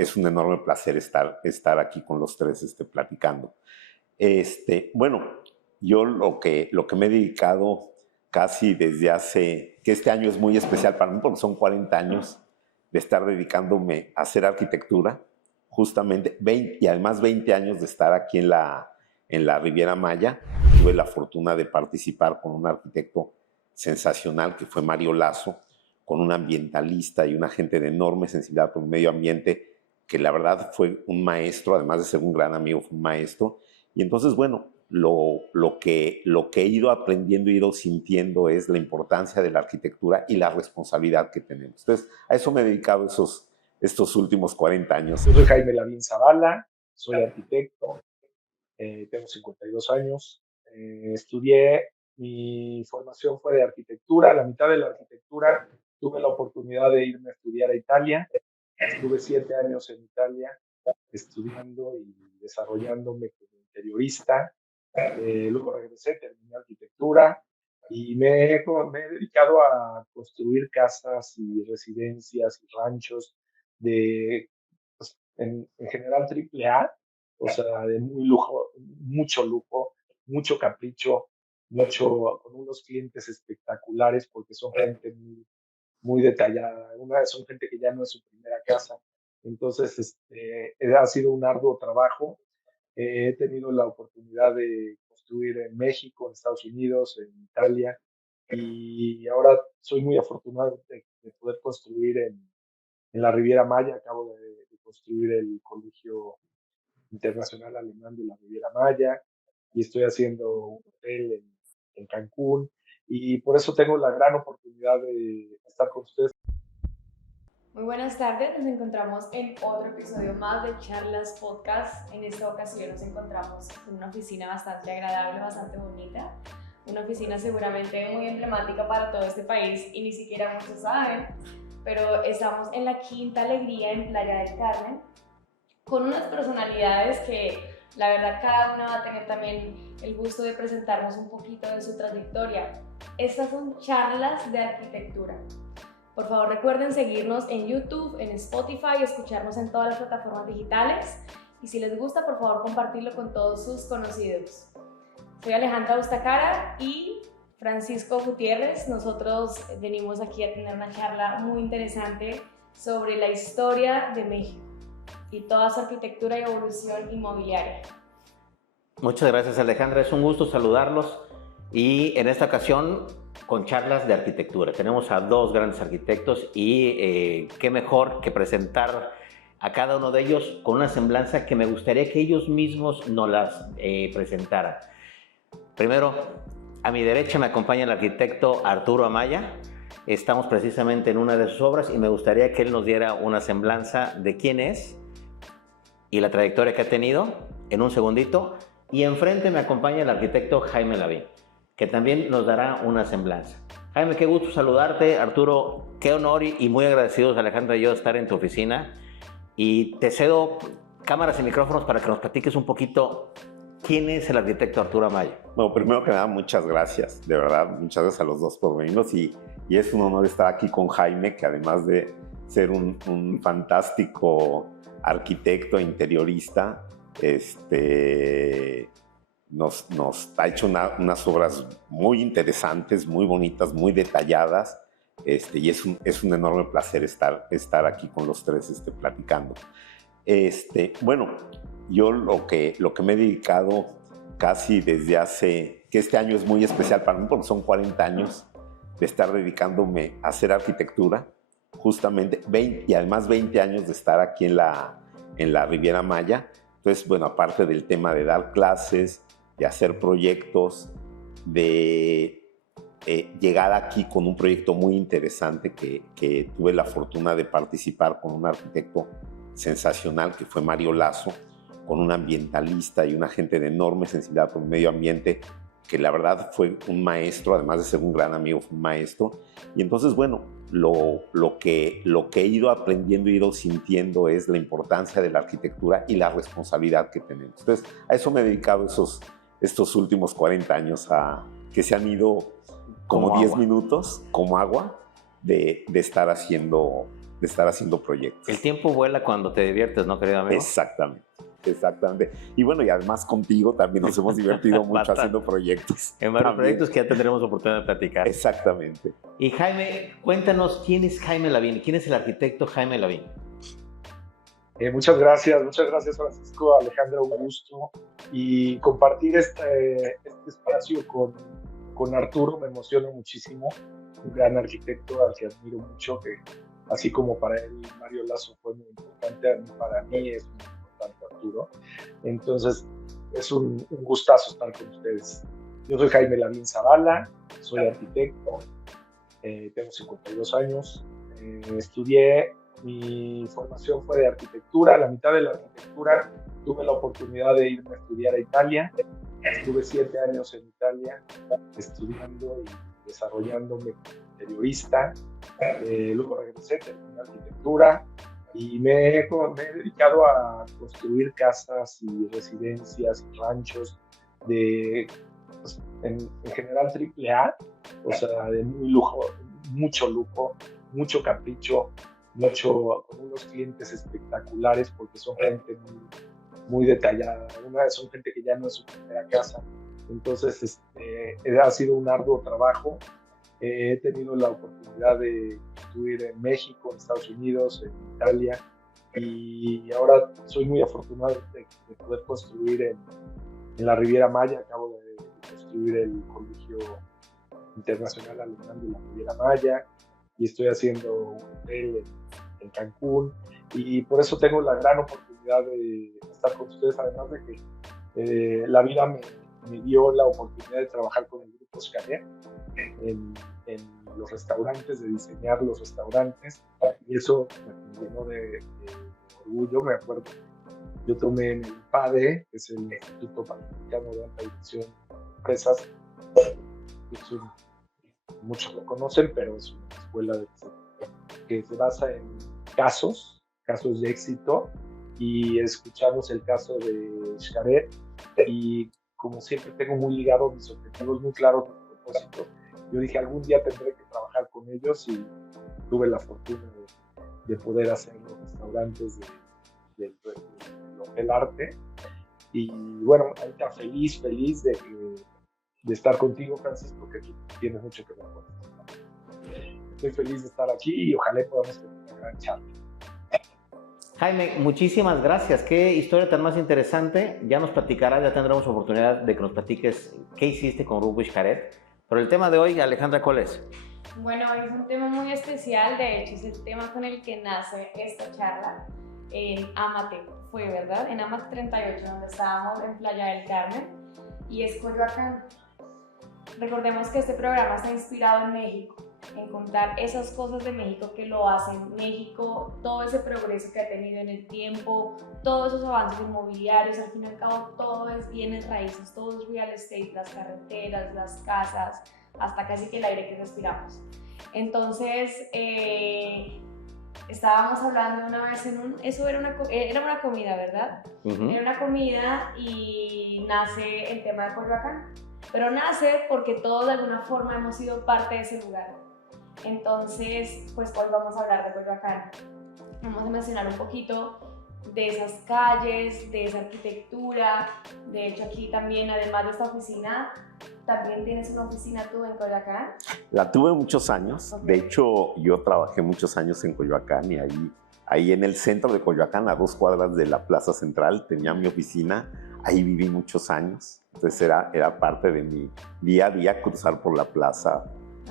es un enorme placer estar aquí con los tres platicando. Bueno, yo lo que me he dedicado casi desde que este año es muy especial para mí porque son 40 años de estar dedicándome a hacer arquitectura, justamente 20, y además 20 años de estar aquí en la Riviera Maya. Tuve la fortuna de participar con un arquitecto sensacional que fue Mario Lazo, con un ambientalista y una gente de enorme sensibilidad por el medio ambiente, que la verdad fue un maestro, además de ser un gran amigo, fue un maestro. Y entonces, bueno, lo que he ido aprendiendo, he ido sintiendo es la importancia de la arquitectura y la responsabilidad que tenemos. Entonces, a eso me he dedicado estos últimos 40 años. Yo soy Jaime Lavín Zavala, soy arquitecto, tengo 52 años, estudié, mi formación fue de arquitectura, la mitad de la arquitectura tuve la oportunidad de irme a estudiar a Italia, estuve 7 años en Italia estudiando y desarrollándome como interiorista, luego regresé, terminé arquitectura y me he dedicado a construir casas y residencias y ranchos de, pues, en general triple A, o sea, de muy lujo, mucho capricho, con unos clientes espectaculares porque son gente muy detallada. Son gente que ya no es su primera casa. Entonces, ha sido un arduo trabajo. He tenido la oportunidad de construir en México, en Estados Unidos, en Italia, y ahora soy muy afortunado de poder construir en la Riviera Maya. Acabo de construir el Colegio Internacional Alemán de la Riviera Maya y estoy haciendo un hotel en Cancún, y por eso tengo la gran oportunidad de estar con ustedes. Muy buenas tardes, nos encontramos en otro episodio más de Charlas Podcast. En esta ocasión nos encontramos en una oficina bastante agradable, bastante bonita, una oficina seguramente muy emblemática para todo este país y ni siquiera muchos saben, pero estamos en la Quinta Alegría en Playa del Carmen con unas personalidades que la verdad cada una va a tener también el gusto de presentarnos un poquito de su trayectoria. Estas son charlas de arquitectura. Por favor, recuerden seguirnos en YouTube, en Spotify, escucharnos en todas las plataformas digitales y si les gusta, por favor, compartirlo con todos sus conocidos. Soy Alejandra Bustacara y Francisco Gutiérrez. Nosotros venimos aquí a tener una charla muy interesante sobre la historia de México y toda su arquitectura y evolución inmobiliaria. Muchas gracias, Alejandra. Es un gusto saludarlos y en esta ocasión con charlas de arquitectura. Tenemos a dos grandes arquitectos y qué mejor que presentar a cada uno de ellos con una semblanza que me gustaría que ellos mismos nos las presentaran. Primero, a mi derecha me acompaña el arquitecto Arturo Amaya. Estamos precisamente en una de sus obras y me gustaría que él nos diera una semblanza de quién es y la trayectoria que ha tenido en un segundito. Y enfrente me acompaña el arquitecto Jaime Lavín, que también nos dará una semblanza. Jaime, qué gusto saludarte. Arturo, qué honor y muy agradecidos, Alejandra y yo, de estar en tu oficina. Y te cedo cámaras y micrófonos para que nos platiques un poquito quién es el arquitecto Arturo Amaya. Bueno, primero que nada, muchas gracias, de verdad, muchas gracias a los dos por venirnos y es un honor estar aquí con Jaime, que además de ser un fantástico arquitecto e interiorista, nos ha hecho unas obras muy interesantes, muy bonitas, muy detalladas, y es un enorme placer estar aquí con los tres platicando. Bueno, yo lo que me he dedicado casi desde que este año es muy especial para mí porque son 40 años de estar dedicándome a hacer arquitectura, justamente 20, y además 20 años de estar aquí en la Riviera Maya. Entonces, bueno, aparte del tema de dar clases, de hacer proyectos, de llegar aquí con un proyecto muy interesante que tuve la fortuna de participar con un arquitecto sensacional que fue Mario Lazo, con un ambientalista y una gente de enorme sensibilidad por el medio ambiente, que la verdad fue un maestro, además de ser un gran amigo, fue un maestro. Y entonces, bueno, lo que he ido aprendiendo, he ido sintiendo es la importancia de la arquitectura y la responsabilidad que tenemos. Entonces, a eso me he dedicado estos últimos 40 años, que se han ido como 10 minutos, como agua, de estar haciendo estar haciendo proyectos. El tiempo vuela cuando te diviertes, ¿no, querido amigo? Exactamente. Exactamente. Y bueno, y además contigo también nos hemos divertido mucho haciendo proyectos. En varios también. proyectos que ya tendremos oportunidad de platicar. Exactamente. Y Jaime, cuéntanos, ¿quién es Jaime Lavín? ¿Quién es el arquitecto Jaime Lavín? Muchas gracias Francisco, Alejandra, un gusto. Y compartir este espacio con Arturo me emociona muchísimo, un gran arquitecto al que admiro mucho, que así como para él Mario Lazo fue muy importante, para mí es muy importante Arturo. Entonces es un gustazo estar con ustedes. Yo soy Jaime Lavín Zavala, soy arquitecto, tengo 52 años, mi formación fue de arquitectura. La mitad de la arquitectura tuve la oportunidad de irme a estudiar a Italia. Estuve 7 años en Italia estudiando y desarrollándome como interiorista. Luego regresé, terminé arquitectura y me he dedicado a construir casas y residencias y ranchos de, pues, en general AAA, o sea, de muy lujo, mucho capricho, con unos clientes espectaculares porque son gente muy detallada. Son gente que ya no es su primera casa. Entonces, ha sido un arduo trabajo. He tenido la oportunidad de construir en México, en Estados Unidos, en Italia, y ahora soy muy afortunado de poder construir en la Riviera Maya. Acabo de construir el Colegio Internacional Alemán de la Riviera Maya y estoy haciendo un hotel en Cancún, y por eso tengo la gran oportunidad de estar con ustedes, además de que la vida me dio la oportunidad de trabajar con el grupo Xcaret en los restaurantes, de diseñar los restaurantes, y eso me llenó de orgullo. Me acuerdo, yo tomé en el IPADE, que es el Instituto Panamericano de Alta Dirección de Empresas. Muchos lo conocen, pero es una escuela que se basa en casos de éxito, y escuchamos el caso de Xcaret, y como siempre tengo muy ligado mis objetivos, muy claros mis propósitos. Yo dije, algún día tendré que trabajar con ellos, y tuve la fortuna de poder hacer los restaurantes del Hotel Arte. Y bueno, ahorita feliz de estar contigo, Francisco, que tú tienes mucho que ver con esto. Estoy feliz de estar aquí y ojalá podamos tener una gran charla. Jaime, muchísimas gracias. Qué historia tan más interesante. Ya nos platicarás, ya tendremos oportunidad de que nos platiques qué hiciste con Grupo Xcaret. Pero el tema de hoy, Alejandra, ¿cuál es? Bueno, es un tema muy especial. De hecho, es el tema con el que nace esta charla en Amate. Fue, ¿verdad? En Amate 38, donde estábamos en Playa del Carmen, y es Coyoacán. Recordemos que este programa está inspirado en México, en contar esas cosas de México que lo hacen México, todo ese progreso que ha tenido en el tiempo, todos esos avances inmobiliarios. Al fin y al cabo todo es bienes raíces, todo es real estate, las carreteras, las casas, hasta casi que el aire que respiramos. Entonces estábamos hablando una vez eso era una comida, ¿verdad? Era una comida, y nace el tema de Coyoacán. Pero nace porque todos de alguna forma hemos sido parte de ese lugar. Entonces, pues hoy vamos a hablar de Coyoacán. Vamos a mencionar un poquito de esas calles, de esa arquitectura. De hecho, aquí también, además de esta oficina, ¿también tienes una oficina tú en Coyoacán? La tuve muchos años. Okay. De hecho, yo trabajé muchos años en Coyoacán, y ahí en el centro de Coyoacán, a 2 cuadras de la Plaza Central, tenía mi oficina. Ahí viví muchos años. Entonces era parte de mi día a día cruzar por la plaza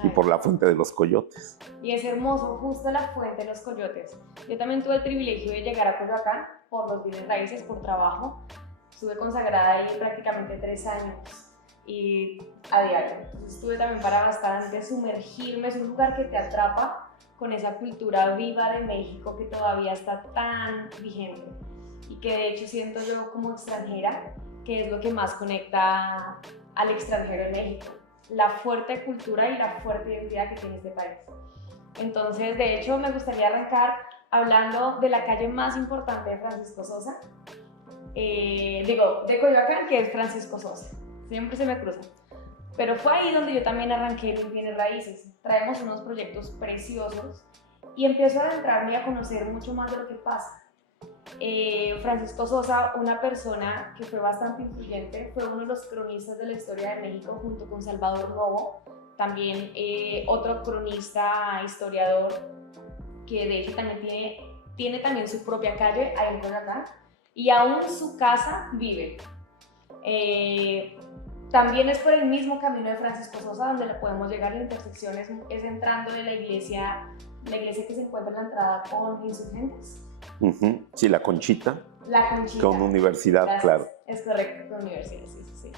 y por la Fuente de los Coyotes. Y es hermoso, justo la Fuente de los Coyotes. Yo también tuve el privilegio de llegar a Coyoacán por los bienes raíces, por trabajo. Estuve consagrada ahí prácticamente 3 años y a diario. Entonces estuve también para bastante sumergirme. Es un lugar que te atrapa con esa cultura viva de México que todavía está tan vigente, y que de hecho siento yo como extranjera que es lo que más conecta al extranjero en México, la fuerte cultura y la fuerte identidad que tiene este país. Entonces, de hecho, me gustaría arrancar hablando de la calle más importante de Francisco Sosa, de Coyoacán, que es Francisco Sosa, siempre se me cruza. Pero fue ahí donde yo también arranqué mis bienes raíces. Traemos unos proyectos preciosos, y empiezo a adentrarme y a conocer mucho más de lo que pasa. Francisco Sosa, una persona que fue bastante influyente, fue uno de los cronistas de la historia de México junto con Salvador Novo, también otro cronista, historiador, que de hecho también tiene también su propia calle ahí en Coyoacán, y aún su casa vive. También es por el mismo camino de Francisco Sosa donde le podemos llegar. La intersección es entrando de la iglesia que se encuentra en la entrada con Insurgentes. Sí, la Conchita. La Conchita. Con universidad, Gracias. Claro. Es correcto, con universidad, sí.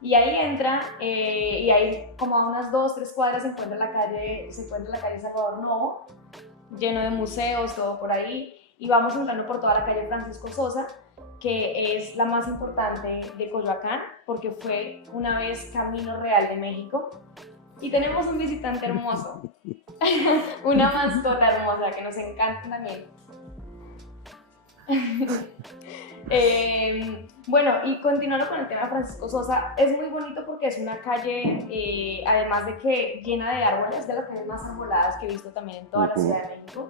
Y ahí entra, y ahí como a unas 2-3 cuadras se encuentra la calle Salvador Novo, lleno de museos, todo por ahí, y vamos entrando por toda la calle Francisco Sosa, que es la más importante de Coyoacán, porque fue una vez Camino Real de México. Y tenemos un visitante hermoso, una mascota hermosa que nos encanta también. Bueno, y continuando con el tema de Francisco Sosa, es muy bonito porque es una calle, además de que llena de árboles, de las calles más arboladas que he visto también en toda la Ciudad de México.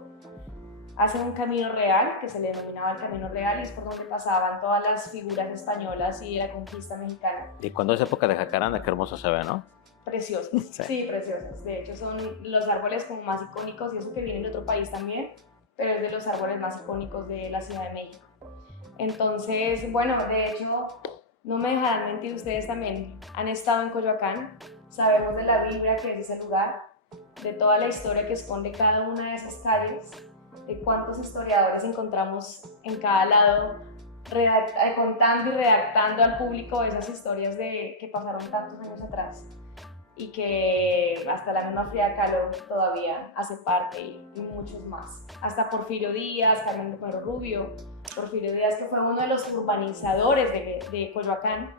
Hace un camino real, que se le denominaba el Camino Real, y es por donde pasaban todas las figuras españolas y de la conquista mexicana. Y cuando es época de jacaranda, qué hermoso se ve, ¿no? Preciosos, sí, preciosos. De hecho, son los árboles como más icónicos, y eso que vienen de otro país también, pero es de los árboles más icónicos de la Ciudad de México. Entonces, bueno, de hecho, no me dejarán mentir, ustedes también han estado en Coyoacán, sabemos de la vibra que es ese lugar, de toda la historia que esconde cada una de esas calles, de cuántos historiadores encontramos en cada lado, contando y redactando al público esas historias que pasaron tantos años atrás y que hasta la misma Frida Kahlo todavía hace parte, y muchos más. Hasta Porfirio Díaz, Carmen Romero Rubio, Porfirio Díaz, que fue uno de los urbanizadores de Coyoacán.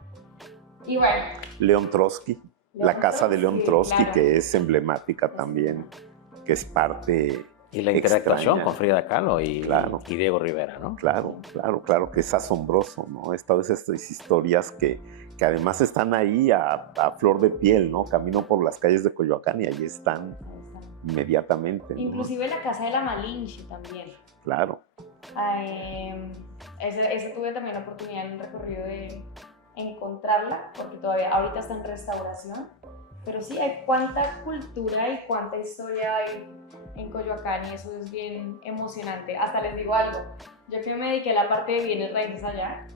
Y bueno. León Trotsky, la casa de León Trotsky, claro. Que es emblemática también, que es parte. Y la interactuación extraña. con Frida Kahlo y Diego Rivera, ¿no? Claro, que es asombroso, ¿no? Todas estas historias que además están ahí a flor de piel, ¿no? Camino por las calles de Coyoacán y ahí están inmediatamente, ¿no? Inclusive la casa de la Malinche también. Claro. Esa tuve también la oportunidad en el recorrido de encontrarla, porque todavía ahorita está en restauración, pero sí, hay cuánta cultura y cuánta historia hay en Coyoacán, y eso es bien emocionante. Hasta les digo algo, yo que me dediqué a la parte de bienes raíces allá,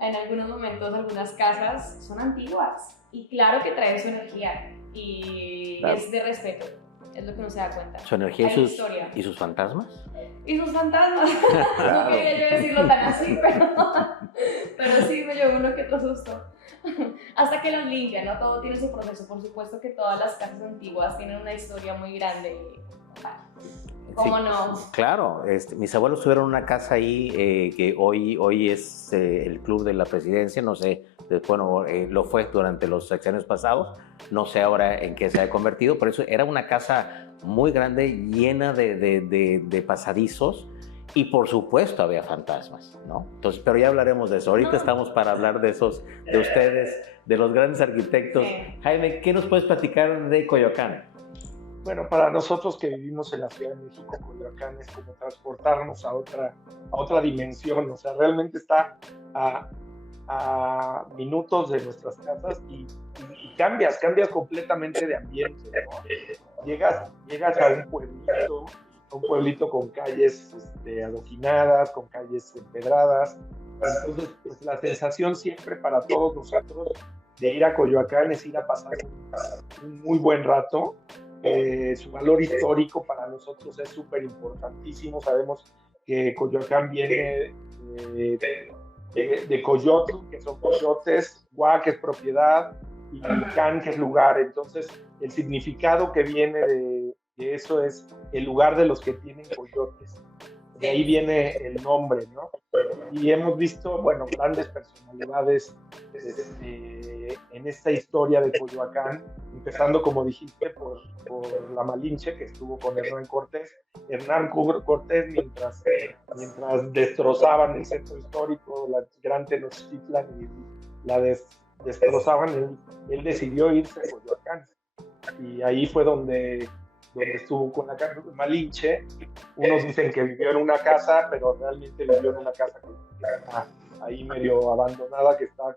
en algunos momentos algunas casas son antiguas, y claro que traen su energía, y claro. Es de respeto, es lo que uno se da cuenta. Su energía y sus fantasmas. Y sus fantasmas. Claro. No quería yo decirlo tan así, pero sí me llevó uno que otro susto. Hasta que los limpian, ¿no? Todo tiene su proceso. Por supuesto que todas las casas antiguas tienen una historia muy grande. ¿Cómo no? Claro, mis abuelos tuvieron una casa ahí que hoy es el Club de la Presidencia, no sé, bueno, lo fue durante los sexenios pasados, no sé ahora en qué se ha convertido, pero eso era una casa muy grande, llena de pasadizos, y por supuesto había fantasmas, ¿no? Entonces, pero ya hablaremos de eso. Ahorita estamos para hablar de ustedes, de los grandes arquitectos. Sí. Jaime, ¿qué nos puedes platicar de Coyoacán? Bueno, para nosotros que vivimos en la Ciudad de México, Coyoacán es como transportarnos a otra dimensión. O sea, realmente está a minutos de nuestras casas y cambias completamente de ambiente, ¿no? Llegas a un pueblito con calles adoquinadas, con calles empedradas. Entonces, pues, la sensación siempre para todos nosotros de ir a Coyoacán es ir a pasar un muy buen rato. Su valor histórico para nosotros es súper importantísimo. Sabemos que Coyoacán viene de coyotl, que son coyotes, guá, que es propiedad, y can, que es lugar. Entonces, el significado que viene de eso es el lugar de los que tienen coyotes. De ahí viene el nombre, ¿no? Y hemos visto, bueno, grandes personalidades en esta historia de Coyoacán, empezando, como dijiste, por la Malinche, que estuvo con Hernán Cortés. Hernán Cortés, mientras destrozaban el centro histórico, la gran Tenochtitlan, y la destrozaban, él decidió irse a Coyoacán. Y ahí fue donde donde estuvo con la Malinche. Unos dicen que vivió en una casa, pero realmente vivió en una casa que está ahí medio abandonada, que está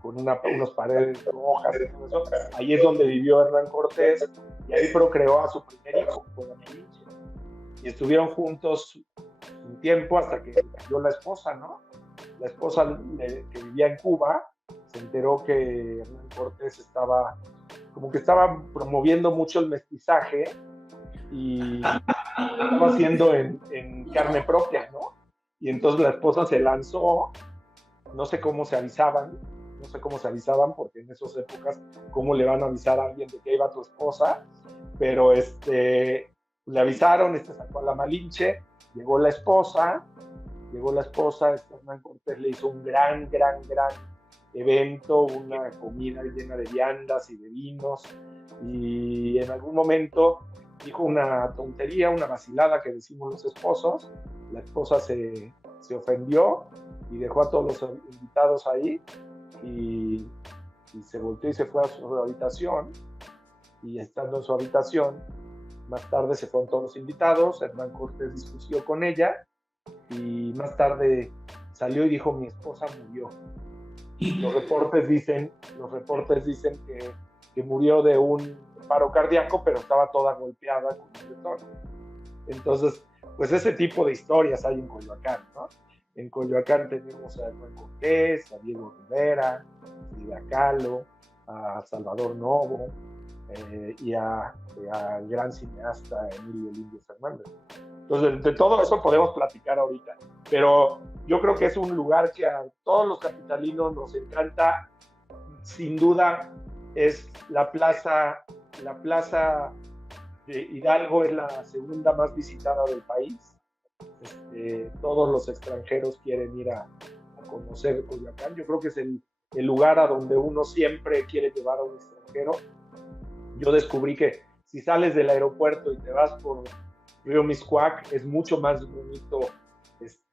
con unas paredes rojas y todo eso. Ahí es donde vivió Hernán Cortés, y ahí procreó a su primer hijo, con la Malinche. Y estuvieron juntos un tiempo hasta que murió la esposa, ¿no? La esposa que vivía en Cuba se enteró que Hernán Cortés estaba promoviendo mucho el mestizaje y lo estaba haciendo en carne propia, ¿no? Y entonces la esposa se lanzó, no sé cómo se avisaban, porque en esas épocas, ¿cómo le van a avisar a alguien de que iba tu esposa? Pero le avisaron, sacó a la Malinche, llegó la esposa, Hernán Cortés le hizo un gran evento, una comida llena de viandas y de vinos, y en algún momento dijo una tontería, una vacilada que decimos los esposos. La esposa se ofendió y dejó a todos los invitados ahí, y se volteó y se fue a su habitación, y estando en su habitación, más tarde se fueron todos los invitados. Hernán Cortés discutió con ella, y más tarde salió y dijo: mi esposa murió. Los reportes dicen que murió de un paro cardíaco, pero estaba toda golpeada con un bretón. Entonces, pues ese tipo de historias hay en Coyoacán, ¿no? En Coyoacán tenemos a Hernán Cortés, a Diego Rivera, a Frida Kahlo, a Salvador Novo, y al gran cineasta Emilio Lindio Fernández. Entonces, de todo eso podemos platicar ahorita, pero yo creo que es un lugar que a todos los capitalinos nos encanta. Sin duda es la plaza de Hidalgo, es la segunda más visitada del país. Todos los extranjeros quieren ir a conocer Coyoacán. Yo creo que es el lugar a donde uno siempre quiere llevar a un extranjero. Yo descubrí que si sales del aeropuerto y te vas por Río Miscuac, es mucho más bonito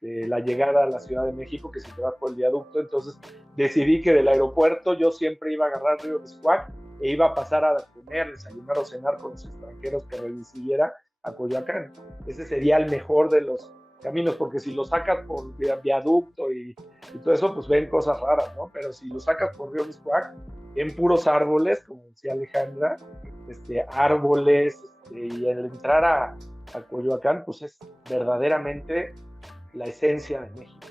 la llegada a la Ciudad de México que si te vas por el viaducto. Entonces decidí que del aeropuerto yo siempre iba a agarrar Río Miscuac e iba a pasar a comer, desayunar o cenar con los extranjeros que recibiera a Coyoacán. Ese sería el mejor de los caminos, porque si lo sacas por viaducto y todo eso, pues ven cosas raras, ¿no? Pero si lo sacas por Río Miscuac, ven puros árboles, como decía Alejandra, árboles, y al entrar a Coyoacán, pues es verdaderamente la esencia de México.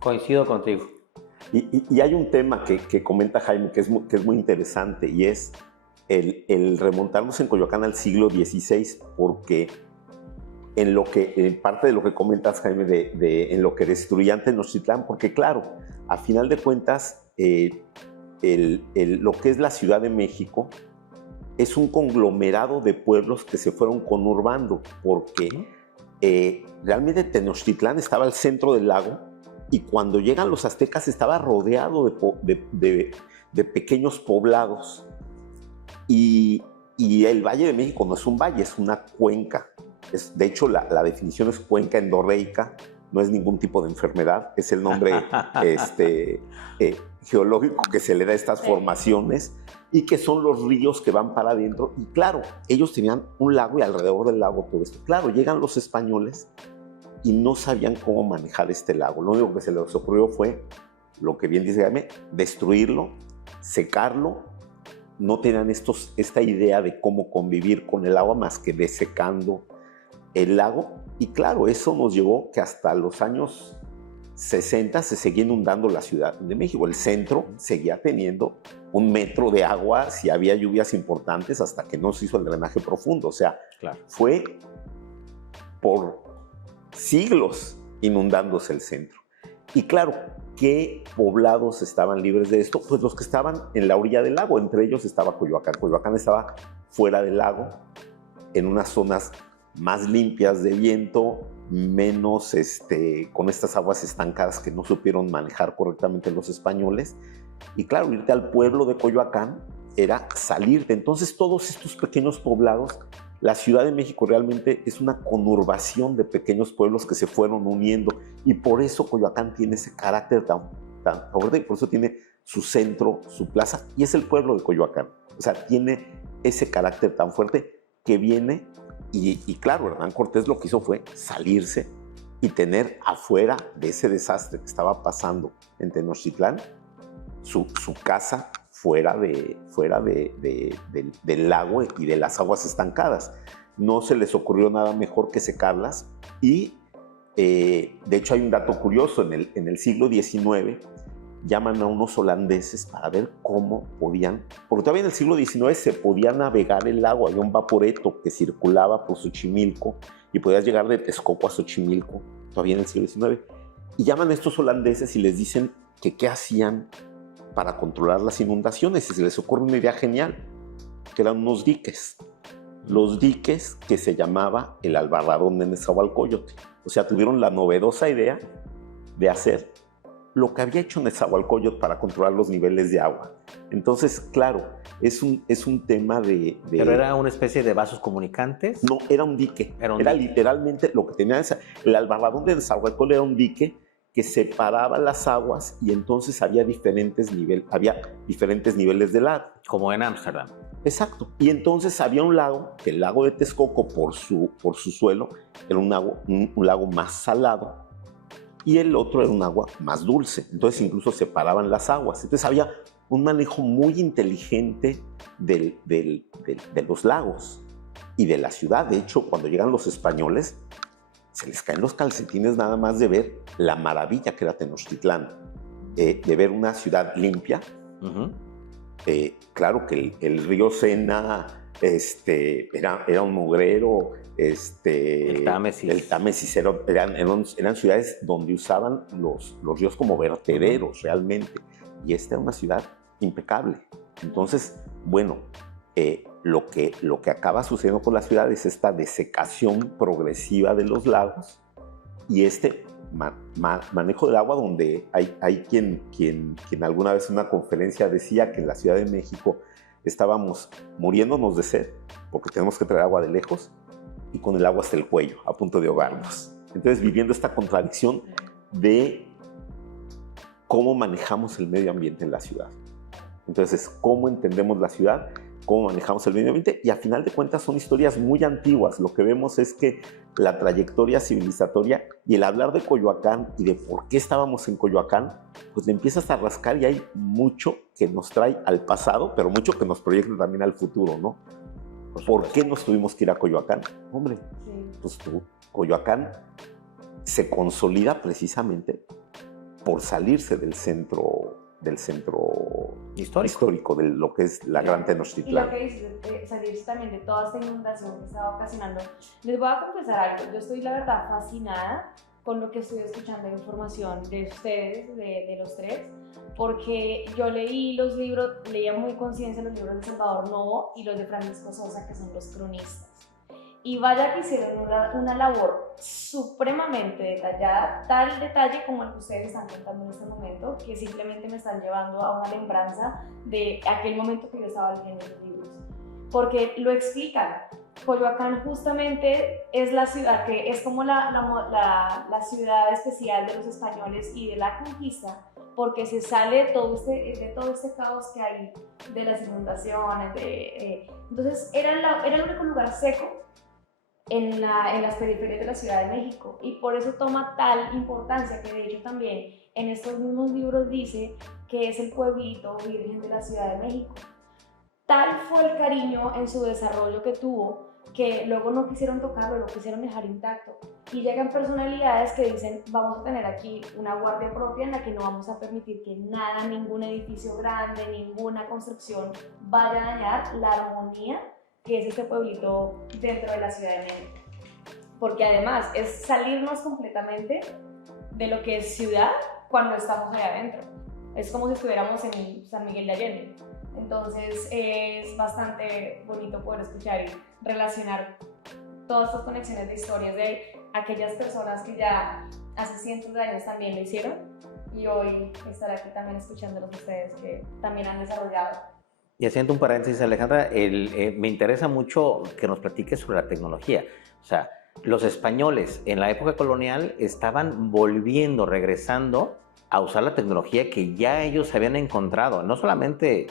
Coincido contigo. Y hay un tema que comenta Jaime que es muy interesante, y es el remontarnos en Coyoacán al siglo XVI, porque en parte de lo que comentas, Jaime, en lo que destruía Tenochtitlán, porque claro, a final de cuentas, lo que es la Ciudad de México es un conglomerado de pueblos que se fueron conurbando, porque realmente Tenochtitlán estaba al centro del lago, y cuando llegan los aztecas estaba rodeado de pequeños poblados, y el Valle de México no es un valle, es una cuenca. De hecho, la definición es cuenca endorreica, no es ningún tipo de enfermedad, es el nombre geológico que se le da a estas formaciones, y que son los ríos que van para adentro. Y claro, ellos tenían un lago y alrededor del lago todo esto. Claro, llegan los españoles y no sabían cómo manejar este lago. Lo único que se les ocurrió fue, lo que bien dice Jaime, destruirlo, secarlo. No tenían esta idea de cómo convivir con el agua más que desecando el lago. Y claro, eso nos llevó que hasta los años 60 se seguía inundando la Ciudad de México. El centro seguía teniendo 1 metro de agua si había lluvias importantes, hasta que no se hizo el drenaje profundo. O sea, claro, fue por siglos inundándose el centro. Y claro, ¿qué poblados estaban libres de esto? Pues los que estaban en la orilla del lago. Entre ellos estaba Coyoacán. Coyoacán estaba fuera del lago, en unas zonas más limpias de viento, menos con estas aguas estancadas que no supieron manejar correctamente los españoles. Y claro, irte al pueblo de Coyoacán era salirte. Entonces, todos estos pequeños poblados, la Ciudad de México realmente es una conurbación de pequeños pueblos que se fueron uniendo, y por eso Coyoacán tiene ese carácter tan fuerte, y por eso tiene su centro, su plaza, y es el pueblo de Coyoacán. O sea, tiene ese carácter tan fuerte que viene y claro, Hernán Cortés lo que hizo fue salirse y tener afuera de ese desastre que estaba pasando en Tenochtitlán su casa fuera del lago y de las aguas estancadas. No se les ocurrió nada mejor que secarlas y de hecho hay un dato curioso, en el siglo XIX llaman a unos holandeses para ver cómo podían, porque todavía en el siglo XIX se podía navegar el lago, había un vaporeto que circulaba por Xochimilco y podías llegar de Texcoco a Xochimilco, todavía en el siglo XIX, y llaman a estos holandeses y les dicen que qué hacían para controlar las inundaciones, y se les ocurre una idea genial, que eran unos diques, los diques que se llamaba el Albarradón de Nezahualcóyotl. O sea, tuvieron la novedosa idea de hacer lo que había hecho Nezahualcóyotl para controlar los niveles de agua. Entonces, claro, es un tema de... ¿Pero era una especie de vasos comunicantes? No, era un dique. Era dique. Literalmente lo que tenía... El Albarradón de Nezahualcóyotl era un dique que separaba las aguas y entonces había diferentes niveles de lago. Como en Ámsterdam. Exacto. Y entonces había un lago, que el lago de Texcoco, por su suelo, era un lago más salado, y el otro era un agua más dulce. Entonces incluso separaban las aguas. Entonces había un manejo muy inteligente de los lagos y de la ciudad. De hecho, cuando llegan los españoles, se les caen los calcetines nada más de ver la maravilla que era Tenochtitlán, de ver una ciudad limpia. Uh-huh. Claro que el río Sena era un mugrero, el Támesis eran ciudades donde usaban los ríos como vertederos realmente, y esta era una ciudad impecable. Entonces, bueno, lo que acaba sucediendo con la ciudad es esta desecación progresiva de los lagos y manejo del agua, donde hay quien alguna vez en una conferencia decía que en la Ciudad de México estábamos muriéndonos de sed porque tenemos que traer agua de lejos y con el agua hasta el cuello, a punto de ahogarnos. Entonces, viviendo esta contradicción de cómo manejamos el medio ambiente en la ciudad. Entonces, cómo entendemos la ciudad, cómo manejamos el medio ambiente, y a final de cuentas son historias muy antiguas. Lo que vemos es que la trayectoria civilizatoria y el hablar de Coyoacán y de por qué estábamos en Coyoacán, pues le empiezas a rascar y hay mucho que nos trae al pasado, pero mucho que nos proyecta también al futuro, ¿no? ¿Por qué nos tuvimos que ir a Coyoacán? Hombre, pues Coyoacán se consolida precisamente por salirse del centro histórico de lo que es la Gran Tenochtitlán. Y lo que dices de salirse también de toda esta inundación que estaba ocasionando. Les voy a confesar algo, yo estoy la verdad fascinada con lo que estoy escuchando de información de ustedes, de los tres, porque yo leí los libros, leía muy conciencia los libros de Salvador Novo y los de Francisco Sosa, que son los cronistas. Y vaya que hicieron una labor supremamente detallada, tal detalle como el que ustedes están contando en este momento, que simplemente me están llevando a una lembranza de aquel momento que yo estaba leyendo los libros. Porque lo explican. Coyoacán justamente es la ciudad que es como la ciudad especial de los españoles y de la conquista, porque se sale de todo este caos que hay de las inundaciones. Entonces era el único lugar seco en las periferias de la Ciudad de México, y por eso toma tal importancia, que de hecho también en estos mismos libros dice que es el pueblito virgen de la Ciudad de México. Tal fue el cariño en su desarrollo que tuvo, que luego no quisieron tocarlo, lo quisieron dejar intacto, y llegan personalidades que dicen: vamos a tener aquí una guardia propia en la que no vamos a permitir que nada, ningún edificio grande, ninguna construcción vaya a dañar la armonía que es este pueblito dentro de la Ciudad de México. Porque además es salirnos completamente de lo que es ciudad cuando estamos allá adentro. Es como si estuviéramos en San Miguel de Allende. Entonces es bastante bonito poder escuchar y relacionar todas estas conexiones de historias de aquellas personas que ya hace cientos de años también lo hicieron, y hoy estar aquí también escuchándolos a ustedes que también han desarrollado. Y haciendo un paréntesis, Alejandra, me interesa mucho que nos platiques sobre la tecnología. O sea, los españoles en la época colonial estaban regresando a usar la tecnología que ya ellos habían encontrado, no solamente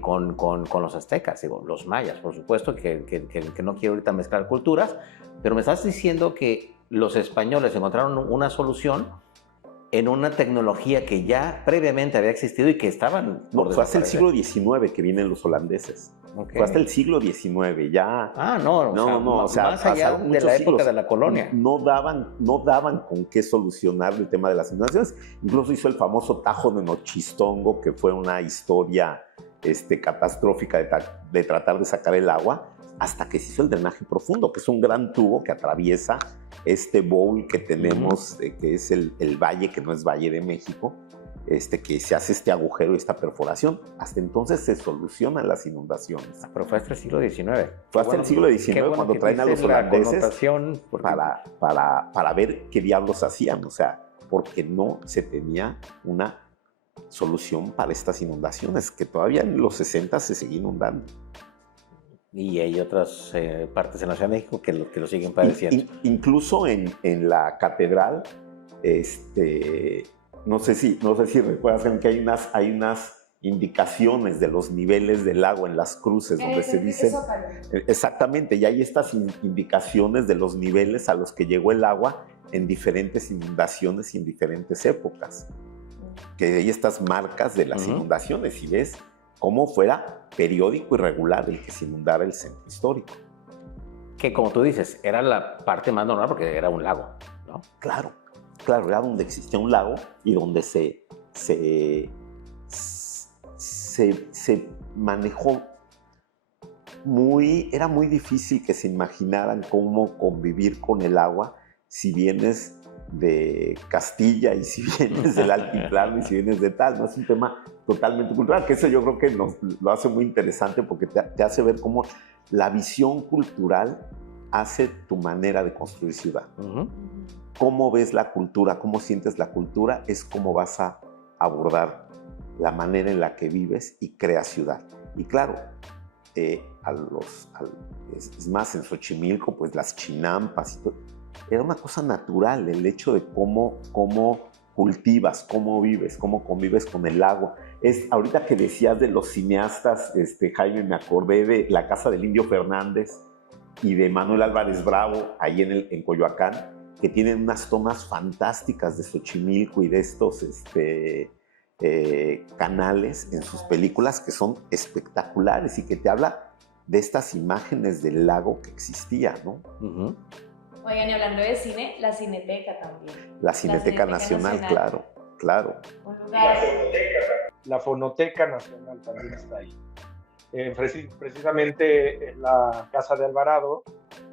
con los aztecas, digo, los mayas, por supuesto, que no quiero ahorita mezclar culturas, pero me estás diciendo que los españoles encontraron una solución en una tecnología que ya previamente había existido y que estaban No, por fue hasta el desaparecer. siglo XIX que vienen los holandeses. Ok. Fue hasta el siglo XIX, ya... No, o sea, más allá pasaron de muchos la época siglos. de la colonia. No daban con qué solucionar el tema de las inundaciones. Incluso hizo el famoso Tajo de Nochistongo, que fue una historia catastrófica de tratar de sacar el agua, hasta que se hizo el drenaje profundo, que es un gran tubo que atraviesa este bowl que tenemos, que es el valle, que no es Valle de México, que se hace este agujero y esta perforación. Hasta entonces se solucionan las inundaciones. Pero fue hasta el siglo XIX. Fue hasta el siglo XIX cuando traen a los holandeses para ver qué diablos hacían, o sea, porque no se tenía una solución para estas inundaciones, que todavía en los 60 se seguía inundando. Y hay otras partes en la Ciudad de México que lo siguen padeciendo. Incluso en la catedral, no sé si recuerdan que hay unas indicaciones de los niveles del agua en las cruces, donde se dice exactamente, y hay estas indicaciones de los niveles a los que llegó el agua en diferentes inundaciones y en diferentes épocas, que hay estas marcas de las inundaciones, y ves cómo fuera periódico y regular el que se inundara el centro histórico. Que, como tú dices, era la parte más normal porque era un lago, ¿no? Claro, era donde existía un lago y donde se manejó era muy difícil que se imaginaran cómo convivir con el agua si vienes de Castilla y si vienes del altiplano y si vienes de tal, ¿no? Es un tema totalmente cultural, que eso yo creo que lo hace muy interesante porque te hace ver cómo la visión cultural hace tu manera de construir ciudad. Cómo ves la cultura, cómo sientes la cultura, es cómo vas a abordar la manera en la que vives y creas ciudad. Y claro, es más, en Xochimilco, pues las chinampas y todo, era una cosa natural el hecho de cómo cultivas, cómo vives, cómo convives con el lago. Ahorita que decías de los cineastas, Jaime, me acordé de La Casa del Indio Fernández y de Manuel Álvarez Bravo, ahí en Coyoacán, que tienen unas tomas fantásticas de Xochimilco y de estos canales en sus películas que son espectaculares y que te habla de estas imágenes del lago que existía, ¿no? Oigan, y hablando de cine, la Cineteca también. La Cineteca Nacional, claro. Un lugar... La Fonoteca Nacional también está ahí. Precisamente en la Casa de Alvarado,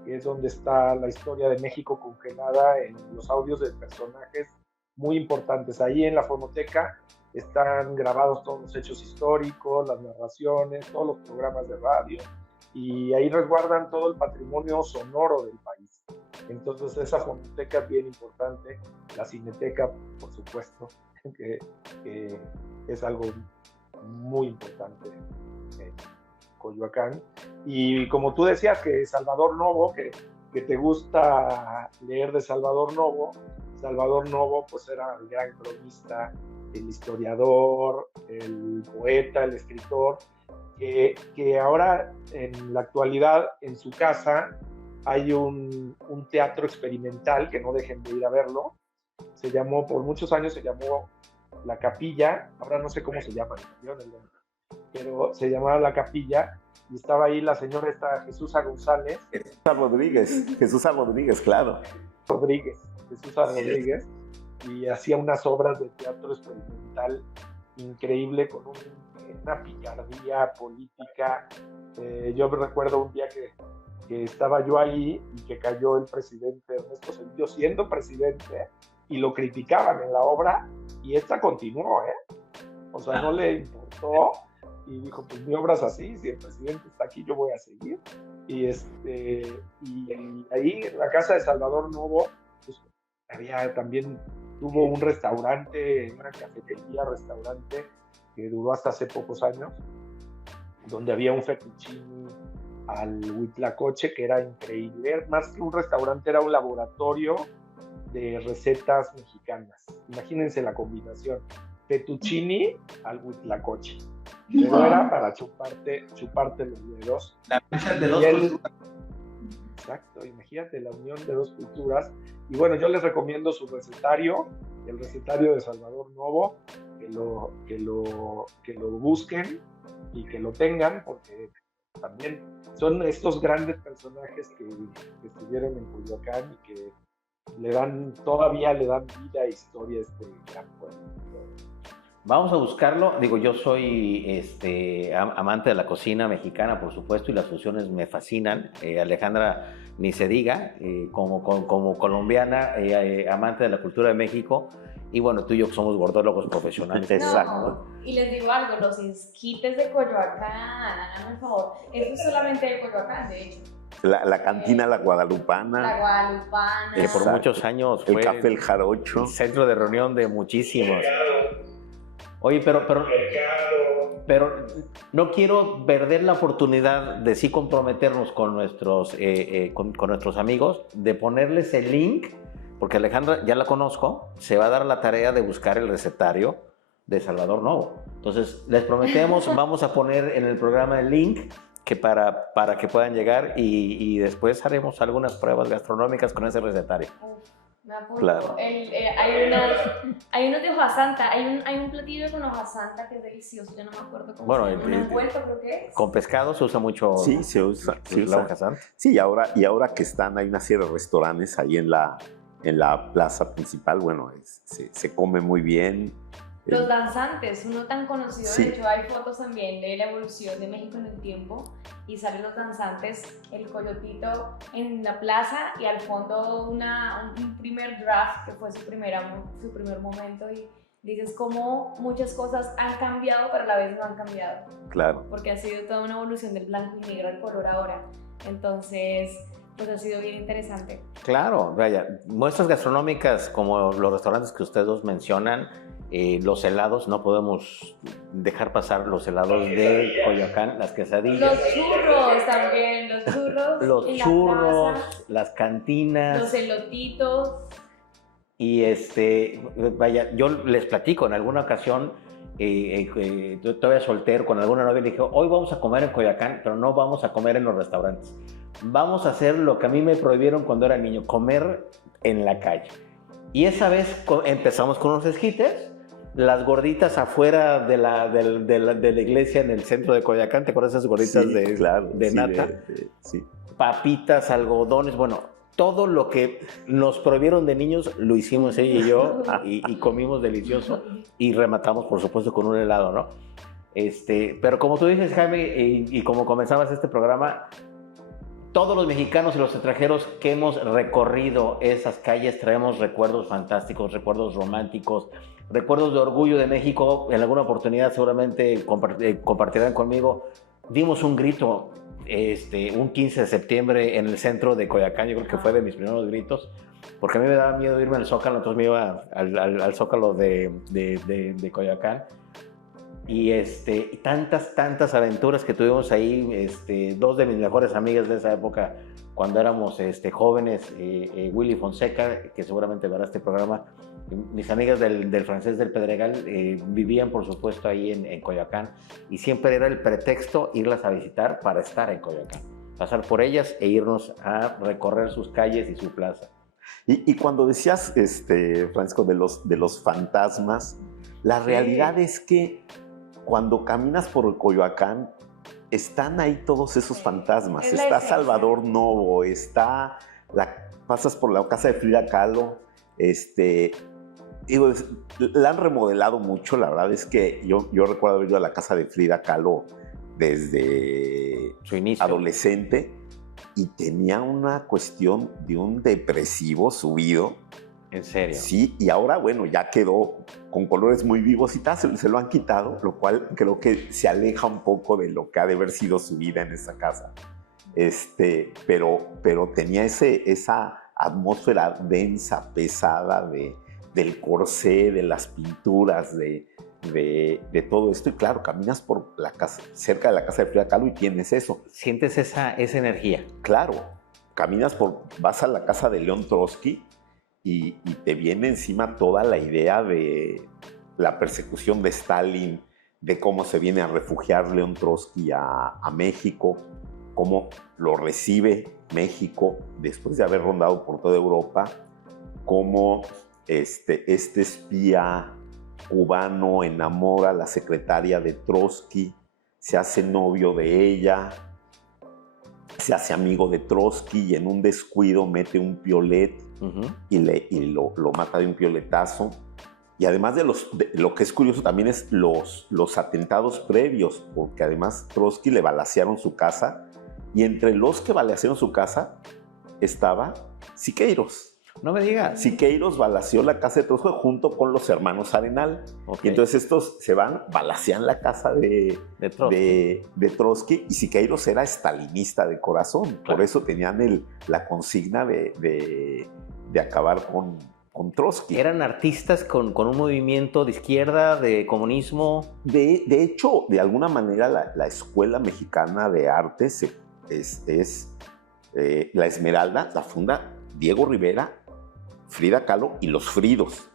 que es donde está la historia de México congelada en los audios de personajes muy importantes. Ahí en la Fonoteca están grabados todos los hechos históricos, las narraciones, todos los programas de radio, y ahí resguardan todo el patrimonio sonoro del país. Entonces esa fonoteca es bien importante, la Cineteca, por supuesto, que es algo muy importante en Coyoacán. Y como tú decías, que Salvador Novo, que te gusta leer de Salvador Novo pues era el gran cronista, el historiador, el poeta, el escritor, que ahora en la actualidad en su casa hay un teatro experimental, que no dejen de ir a verlo. Por muchos años se llamó La Capilla, ahora no sé cómo se llama, pero se llamaba La Capilla, y estaba ahí la señora Jesús González. Jesús Rodríguez, claro. Jesús Rodríguez, y hacía unas obras de teatro experimental increíble, con una picardía política. Yo me recuerdo un día que estaba yo ahí y que cayó el presidente Ernesto Zedillo siendo presidente, y lo criticaban en la obra, y esta continuó, o sea, no le importó, y dijo, pues mi obra es así, si el presidente está aquí yo voy a seguir. Y ahí en la casa de Salvador Novo, pues, tuvo un restaurante, una cafetería-restaurante que duró hasta hace pocos años, donde había un fettuccine al huitlacoche que era increíble. Más que un restaurante, era un laboratorio de recetas mexicanas. Imagínense la combinación, fettuccine al huitlacoche. pero era para chuparte los dedos. La mezcla de dos Y él- culturas. Exacto, imagínate la unión de dos culturas. Y bueno, yo les recomiendo su recetario, el recetario de Salvador Novo, que lo busquen y que lo tengan, porque también son estos grandes personajes que estuvieron en Coyoacán y que todavía le dan vida e historia a este gran pueblo. Vamos a buscarlo. Digo, yo soy amante de la cocina mexicana, por supuesto, y las fusiones me fascinan. Alejandra, ni se diga, como colombiana, amante de la cultura de México. Y bueno, tú y yo somos gordólogos profesionales. Exacto. No, y les digo algo, los esquites de Coyoacán, háganme el favor, eso es solamente de Coyoacán, de hecho. La cantina La Guadalupana, La Guadalupana. Que por Exacto. muchos años el fue Café El Jarocho. el centro de reunión de muchísimos. Oye, pero no quiero perder la oportunidad de sí comprometernos con nuestros amigos, de ponerles el link, porque Alejandra ya la conozco, se va a dar la tarea de buscar el recetario de Salvador Novo. Entonces, les prometemos, vamos a poner en el programa el link que para que puedan llegar y después haremos algunas pruebas gastronómicas con ese recetario. Uf, me apunto. Claro. Hay unos de hoja santa, hay un platillo con hoja santa que es delicioso, yo no me acuerdo cómo Bueno, se llama, un envuelto creo que es. Con pescado se usa mucho Sí, se usa. la hoja santa. Sí, y ahora que hay una serie de restaurantes ahí en la plaza principal, bueno, se come muy bien. Los danzantes, uno tan conocido, Sí. de hecho hay fotos también de la evolución de México en el tiempo y salen los danzantes, el coyotito en la plaza y al fondo un primer draft que fue su primer momento y dices cómo muchas cosas han cambiado pero a la vez no han cambiado Claro. porque ha sido toda una evolución del blanco y negro al color ahora, entonces pues ha sido bien interesante. Claro, vaya, muestras gastronómicas como los restaurantes que ustedes dos mencionan, los helados, no podemos dejar pasar los helados de Coyoacán, las quesadillas, Los churros también, los churros los en la churros, plaza, las cantinas. los elotitos. Y vaya, yo les platico, en alguna ocasión, yo todavía soltero, con alguna novia le dije, hoy vamos a comer en Coyoacán, pero no vamos a comer en los restaurantes. Vamos a hacer lo que a mí me prohibieron cuando era niño, comer en la calle. Y esa vez empezamos con unos esquites, las gorditas afuera de la iglesia en el centro de Coyoacán, ¿te acuerdas de esas gorditas Sí, claro, de sí, nata? Sí. Papitas, algodones, bueno, todo lo que nos prohibieron de niños lo hicimos ella y yo y comimos delicioso y rematamos por supuesto con un helado, ¿no? Pero como tú dices, Jaime, y como comenzabas este programa, todos los mexicanos y los extranjeros que hemos recorrido esas calles traemos recuerdos fantásticos, recuerdos románticos, recuerdos de orgullo de México. En alguna oportunidad seguramente compartirán conmigo. Dimos un grito un 15 de septiembre en el centro de Coyoacán, yo creo que fue de mis primeros gritos, porque a mí me daba miedo irme al Zócalo, entonces me iba al Zócalo de Coyoacán. Y tantas aventuras que tuvimos ahí, dos de mis mejores amigas de esa época, cuando éramos jóvenes, Willy Fonseca, que seguramente verá este programa, mis amigas del Francés del Pedregal vivían por supuesto ahí en Coyoacán y siempre era el pretexto irlas a visitar para estar en Coyoacán, pasar por ellas e irnos a recorrer sus calles y su plaza. Y cuando decías, Francisco, de los fantasmas, la realidad es que cuando caminas por Coyoacán, están ahí todos esos fantasmas. Es la Está esencia. Salvador Novo, pasas por la casa de Frida Kahlo, la han remodelado mucho. La verdad es que yo recuerdo haber ido a la casa de Frida Kahlo desde Su inicio. adolescente y tenía una cuestión de un depresivo subido. En serio. Sí, y ahora, bueno, ya quedó con colores muy vivos y tal, se lo han quitado, lo cual creo que se aleja un poco de lo que ha de haber sido su vida en esa casa. Pero tenía esa atmósfera densa, pesada del corsé, de las pinturas, de todo esto. Y claro, caminas por la casa, cerca de la casa de Frida Kahlo y tienes eso. Sientes esa energía. Claro, vas a la casa de León Trotsky y te viene encima toda la idea de la persecución de Stalin, de cómo se viene a refugiar León Trotsky a México, cómo lo recibe México después de haber rondado por toda Europa, cómo este espía cubano enamora a la secretaria de Trotsky, se hace novio de ella, se hace amigo de Trotsky y en un descuido mete un piolet y lo mata de un pioletazo. Y además de lo que es curioso también es los atentados previos, porque además Trotsky le balacearon su casa y entre los que balacearon su casa estaba Siqueiros. No me digas. Siqueiros balaceó la casa de Trotsky junto con los hermanos Arenal. Okay. Y entonces estos se van, balacean la casa de Trotsky y Siqueiros era estalinista de corazón. Claro. Por eso tenían la consigna de acabar con Trotsky. ¿Eran artistas con un movimiento de izquierda, de comunismo? De hecho, de alguna manera la Escuela Mexicana de Artes la Esmeralda la funda Diego Rivera, Frida Kahlo y los Fridos.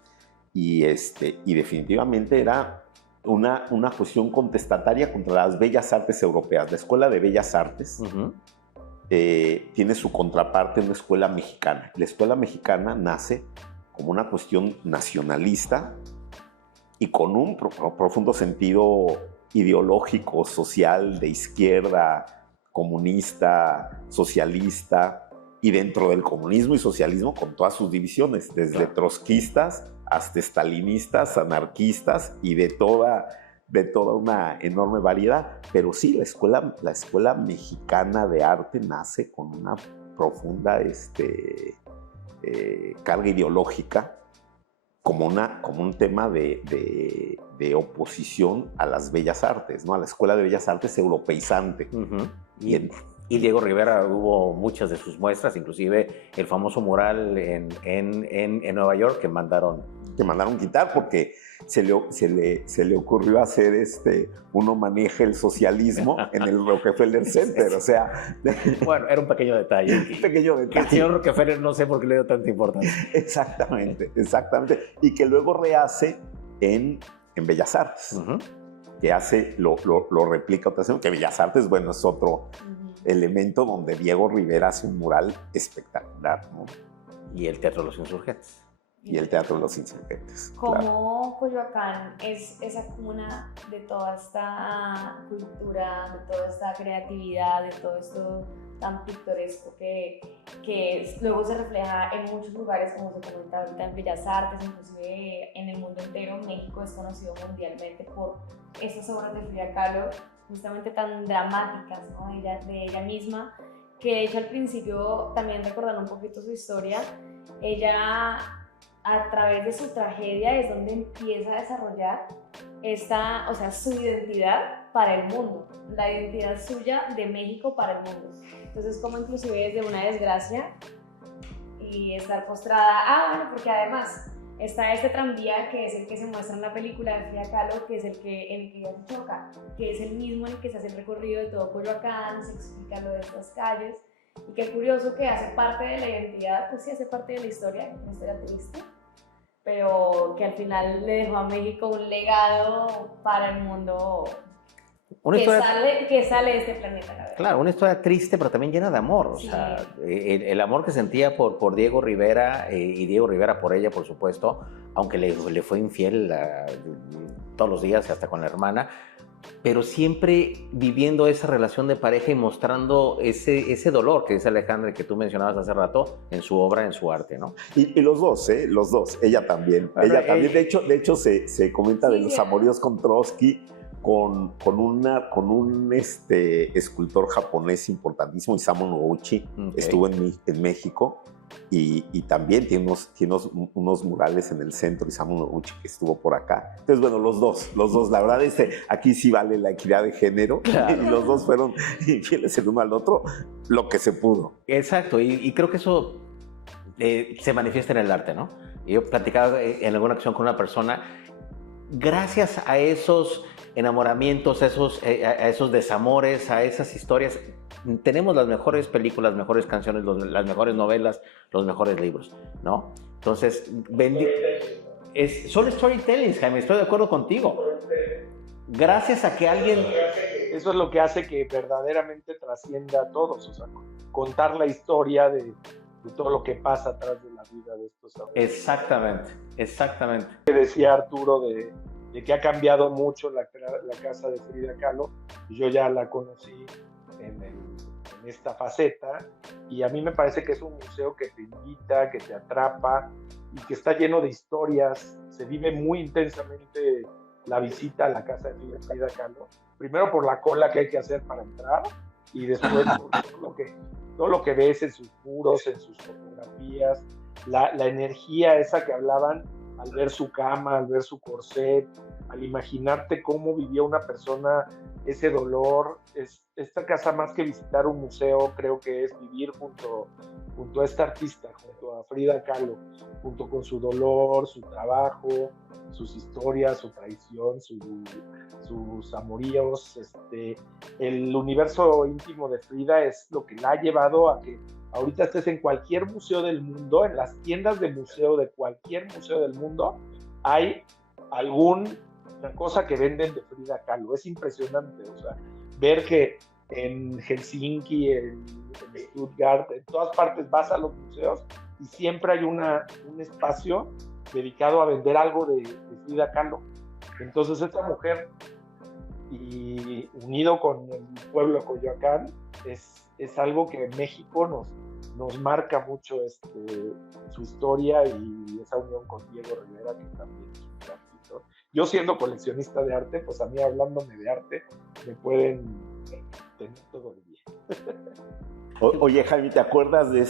Y definitivamente era una cuestión contestataria contra las bellas artes europeas. La Escuela de Bellas Artes tiene su contraparte en una escuela mexicana. La escuela mexicana nace como una cuestión nacionalista y con un profundo sentido ideológico, social, de izquierda, comunista, socialista, y dentro del comunismo y socialismo con todas sus divisiones, desde trotskistas hasta estalinistas, anarquistas y de toda una enorme variedad. Pero sí, la escuela mexicana de arte nace con una profunda carga ideológica como un tema de oposición a las bellas artes, ¿no? A la Escuela de Bellas Artes europeizante. Y Diego Rivera hubo muchas de sus muestras, inclusive el famoso mural en Nueva York que mandaron quitar porque se le ocurrió hacer uno maneja el socialismo en el Rockefeller Center, o sea... Bueno, era un pequeño detalle. Un pequeño detalle. Que el señor Rockefeller no sé por qué le dio tanta importancia. Exactamente. Y que luego rehace en Bellas Artes, que lo replica otra vez, que Bellas Artes, bueno, es otro elemento donde Diego Rivera hace un mural espectacular, ¿no? Y el Teatro de los Insurgentes. Y el Teatro de los Insurgentes. Como claro. Coyoacán es esa cuna de toda esta cultura, de toda esta creatividad, de todo esto tan pintoresco que luego se refleja en muchos lugares, como se comenta ahorita en Bellas Artes, inclusive en el mundo entero. México es conocido mundialmente por estas obras de Frida Kahlo, justamente tan dramáticas, ¿no? de ella misma, que de hecho al principio, también recordando un poquito su historia, ella a través de su tragedia es donde empieza a desarrollar su identidad para el mundo, la identidad suya de México para el mundo. Entonces, como inclusive desde una desgracia y estar postrada, bueno, porque además está este tranvía que es el que se muestra en la película de Frida Kahlo, que es en el que ella se choca, que es el mismo en el que se hace el recorrido de todo Coyoacán, se explica lo de estas calles, y qué curioso que hace parte de la identidad, pues sí hace parte de la historia, una historia triste, pero que al final le dejó a México un legado para el mundo que sale de este planeta, la verdad. Claro, una historia triste, pero también llena de amor. Sí. O sea, el amor que sentía por Diego Rivera y Diego Rivera por ella, por supuesto, aunque le fue infiel todos los días, hasta con la hermana, pero siempre viviendo esa relación de pareja y mostrando ese dolor que dice Alejandra, que tú mencionabas hace rato, en su obra, en su arte, ¿no? Y los dos, ella también. Bueno, ella también, de hecho se comenta de los amoríos con Trotsky, con un escultor japonés importantísimo, Isamu Noguchi, estuvo en México, y también tiene unos murales en el centro, Isamu Noguchi, que estuvo por acá. Entonces, bueno, los dos, la verdad, aquí sí vale la equidad de género, claro. Y los dos fueron infieles el uno al otro, lo que se pudo. Exacto, y creo que eso se manifiesta en el arte, ¿no? Yo platicaba en alguna ocasión con una persona, gracias a esos enamoramientos, a esos desamores, a esas historias, tenemos las mejores películas, las mejores canciones, las mejores novelas, los mejores libros, ¿no? Entonces, son storytelling, Jaime, estoy de acuerdo contigo. gracias a que alguien... Eso es lo que hace que verdaderamente trascienda a todos, o sea, contar la historia de todo lo que pasa atrás de la vida de estos autores. Exactamente, exactamente. Decía Arturo de que ha cambiado mucho la casa de Frida Kahlo. Yo ya la conocí en esta faceta y a mí me parece que es un museo que te invita, que te atrapa y que está lleno de historias. Se vive muy intensamente la visita a la casa de Frida Kahlo. Primero por la cola que hay que hacer para entrar y después por todo lo que ves en sus muros, en sus fotografías, la energía esa que hablaban al ver su cama, al ver su corset, al imaginarte cómo vivía una persona ese dolor. Esta casa, más que visitar un museo, creo que es vivir junto a esta artista, junto a Frida Kahlo, junto con su dolor, su trabajo, sus historias, su traición, sus amoríos. El universo íntimo de Frida es lo que la ha llevado a que ahorita estés en cualquier museo del mundo, en las tiendas de museo de cualquier museo del mundo, hay alguna cosa que venden de Frida Kahlo. Es impresionante, o sea, ver que en Helsinki, en Stuttgart, en todas partes vas a los museos y siempre hay un espacio dedicado a vender algo de Frida Kahlo. Entonces esta mujer, y unido con el pueblo de Coyoacán, es algo que en México nos marca mucho su historia y esa unión con Diego Rivera, que también es un gran pintor. Yo siendo coleccionista de arte, pues a mí hablándome de arte me pueden tener todo el día. Oye, Jaime, ¿te acuerdas de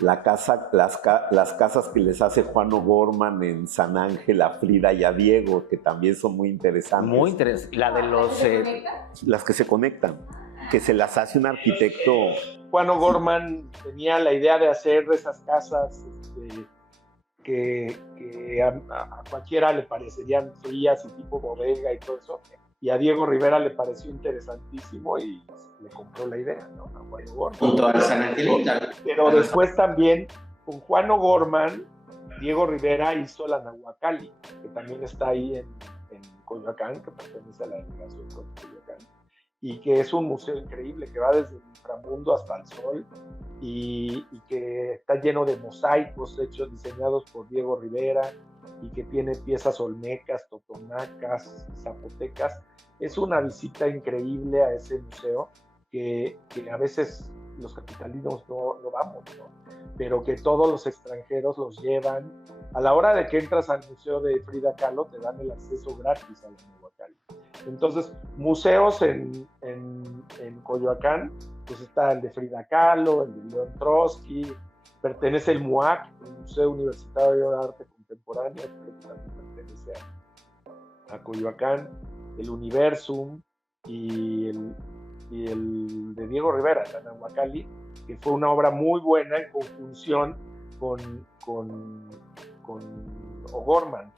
las casas que les hace Juan O'Gorman en San Ángel a Frida y a Diego, que también son muy interesantes? Muy interesante. La de los... las que se conectan, que se las hace un arquitecto. Juan O'Gorman tenía la idea de hacer esas casas que a cualquiera le parecerían frías y tipo bodega y todo eso. Y a Diego Rivera le pareció interesantísimo y le compró la idea, ¿no? A Juan O'Gorman. Junto al San Angelito. Pero después también, con Juan O'Gorman, Diego Rivera hizo la Nahuacalli, que también está ahí en Coyoacán, que pertenece a la delegación de Coyoacán, y que es un museo increíble, que va desde el inframundo hasta el sol, y que está lleno de mosaicos diseñados por Diego Rivera, y que tiene piezas olmecas, totonacas, zapotecas. Es una visita increíble a ese museo que a veces los capitalinos no vamos, ¿no? Pero que todos los extranjeros los llevan. A la hora de que entras al museo de Frida Kahlo te dan el acceso gratis a la Nahuacalli. Entonces, museos en Coyoacán, pues está el de Frida Kahlo, el de León Trotsky, pertenece el MUAC, el Museo Universitario de Arte Contemporáneo, que también pertenece a Coyoacán, el Universum y el de Diego Rivera, la Nahuacalli, que fue una obra muy buena en conjunción con O'Gorman,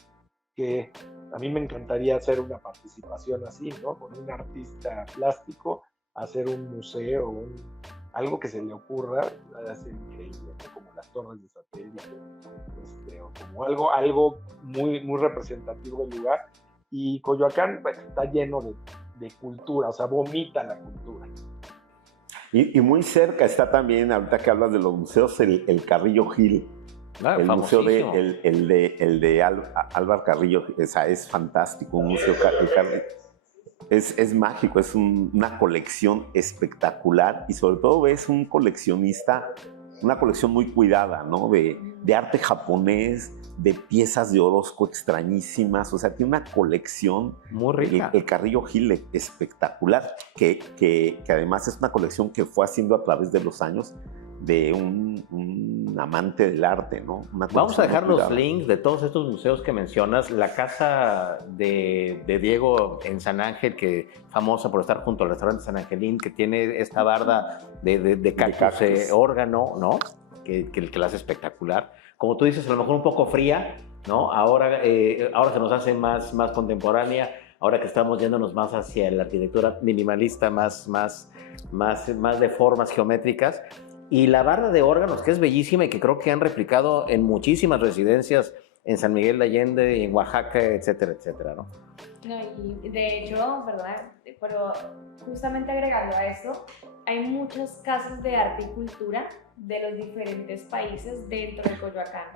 que a mí me encantaría hacer una participación así, ¿no? Con un artista plástico, hacer un museo, algo que se le ocurra, va a ser increíble, ¿no? Como las torres de satélite, o como algo muy, muy representativo del lugar. Y Coyoacán, pues, está lleno de cultura, o sea, vomita la cultura. Y muy cerca está también, ahorita que hablas de los museos, el Carrillo Gil. El museo de Álvaro Carrillo, es fantástico, un museo. Es mágico, es una colección espectacular y sobre todo es un coleccionista, una colección muy cuidada, ¿no? De arte japonés, de piezas de Orozco extrañísimas, o sea, tiene una colección muy rica. El Carrillo Gil espectacular, que además es una colección que fue haciendo a través de los años de un amante del arte, ¿no? Vamos a dejar los links de todos estos museos que mencionas. La casa de Diego en San Ángel, que famosa por estar junto al restaurante San Angelín, que tiene esta barda de cactus, órgano, ¿no? Que la hace espectacular. Como tú dices, a lo mejor un poco fría, ¿no? Ahora se nos hace más contemporánea, ahora que estamos yéndonos más hacia la arquitectura minimalista, más de formas geométricas. Y la barra de órganos, que es bellísima y que creo que han replicado en muchísimas residencias en San Miguel de Allende, en Oaxaca, etcétera, etcétera, ¿no? No, y de hecho, ¿verdad? Pero justamente agregando a esto, hay muchas casas de arte y cultura de los diferentes países dentro de Coyoacán.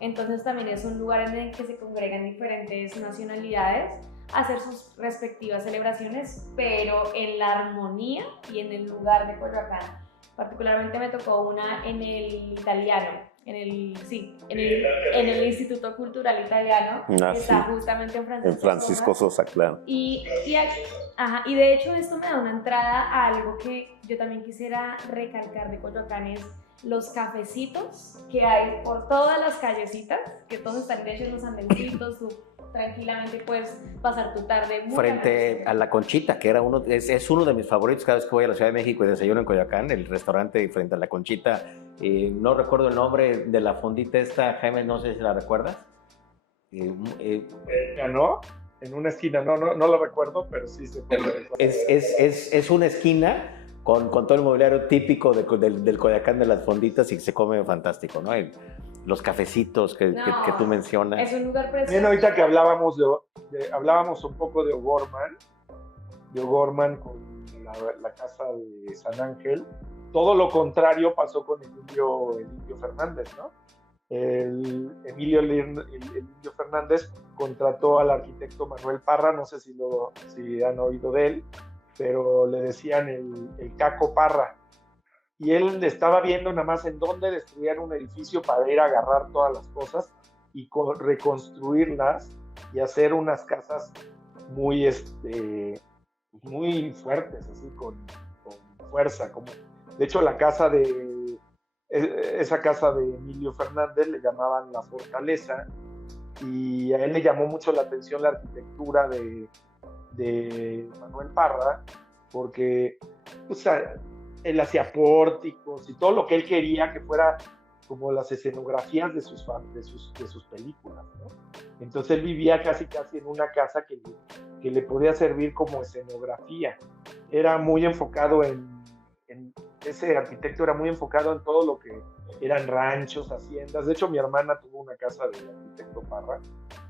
Entonces también es un lugar en el que se congregan diferentes nacionalidades a hacer sus respectivas celebraciones, pero en la armonía y en el lugar de Coyoacán. Particularmente me tocó una en el italiano, en el Instituto Cultural Italiano, que está justamente en Francisco Sosa, claro. Y de hecho esto me da una entrada a algo que yo también quisiera recalcar de Coyoacán, es los cafecitos que hay por todas las callecitas, que todos están hechos en los andencitos, tú tranquilamente puedes pasar tu tarde frente a La Conchita, que era es uno de mis favoritos cada vez que voy a la Ciudad de México y desayuno en Coyoacán, el restaurante frente a La Conchita. No recuerdo el nombre de la fondita esta, Jaime, no sé si la recuerdas. ¿No? En una esquina, no lo recuerdo, pero sí se puede. Es una esquina con todo el mobiliario típico del Coyoacán, de las fonditas, y se come fantástico, ¿no? Los cafecitos que tú mencionas. Es un lugar precioso. Bien, ahorita que hablábamos un poco de O'Gorman con la casa de San Ángel, todo lo contrario pasó con el Indio Fernández, ¿no? El Indio Fernández contrató al arquitecto Manuel Parra, no sé si han oído de él, pero le decían el Caco Parra. Y él estaba viendo nada más en dónde destruían un edificio para ir a agarrar todas las cosas y reconstruirlas y hacer unas casas muy fuertes, así con fuerza. De hecho, esa casa de Emilio Fernández le llamaban La Fortaleza, y a él le llamó mucho la atención la arquitectura de Manuel Parra, porque él hacía pórticos y todo lo que él quería que fuera como las escenografías de sus películas, ¿no? Entonces él vivía casi en una casa que le podía servir como escenografía. Era muy enfocado ese arquitecto era muy enfocado en todo lo que eran ranchos, haciendas. De hecho, mi hermana tuvo una casa del arquitecto Parra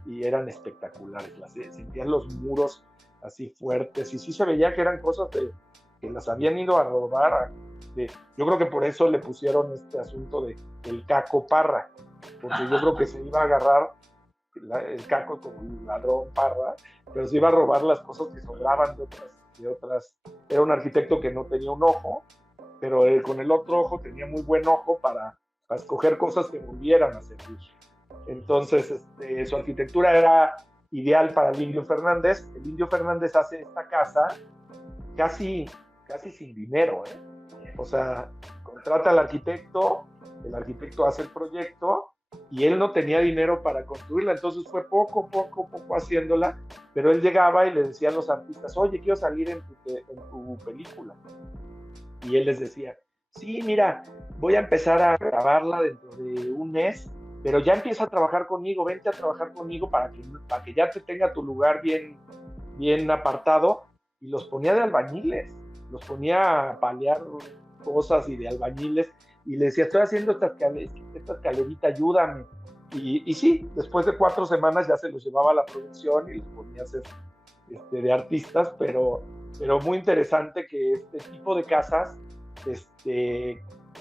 y eran espectaculares. Sentían los muros así fuertes y sí se veía que eran cosas que las habían ido a robar. Yo creo que por eso le pusieron este asunto del Caco Parra, porque yo creo que se iba a agarrar el Caco como un ladrón Parra, pero se iba a robar las cosas que sobraban de otras. Era un arquitecto que no tenía un ojo, pero con el otro ojo tenía muy buen ojo para escoger cosas que volvieran a servir. Entonces, su arquitectura era ideal para el Indio Fernández. El Indio Fernández hace esta casa casi sin dinero, ¿eh? O sea, contrata al arquitecto, el arquitecto hace el proyecto y él no tenía dinero para construirla, entonces fue poco haciéndola, pero él llegaba y le decía a los artistas, oye, quiero salir en tu película. Y él les decía, sí, mira, voy a empezar a grabarla dentro de un mes, pero ya empieza a trabajar conmigo, vente a trabajar conmigo para que ya te tenga tu lugar bien apartado. Y los ponía de albañiles, los ponía a paliar cosas y de albañiles, y le decía, estoy haciendo esta escalerita, ayúdame. Y sí, después de 4 semanas ya se los llevaba a la producción y los ponía a hacer de artistas, pero muy interesante que este tipo de casas,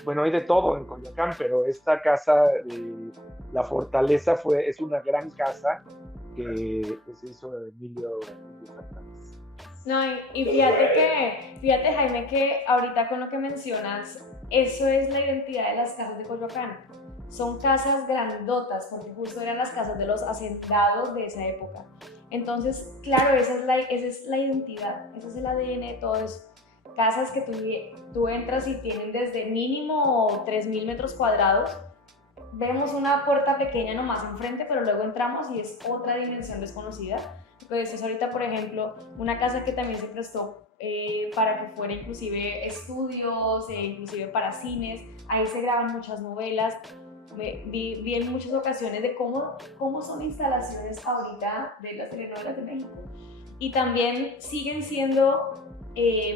bueno, hay de todo en Coyoacán, pero esta casa de La Fortaleza es una gran casa que se hizo de Emilio Fernández. No, y fíjate Jaime, que ahorita con lo que mencionas, eso es la identidad de las casas de Coyoacán. Son casas grandotas, porque justo eran las casas de los hacendados de esa época. Entonces, claro, esa es la identidad, ese es el ADN de todo eso. Casas que tú entras y tienen desde mínimo 3.000 metros cuadrados. Vemos una puerta pequeña nomás enfrente, pero luego entramos y es otra dimensión desconocida. Lo que decías ahorita, por ejemplo, una casa que también se prestó para que fuera inclusive estudios, inclusive para cines. Ahí se graban muchas novelas. Vi en muchas ocasiones de cómo son instalaciones ahorita de las telenovelas de México. Y también siguen siendo,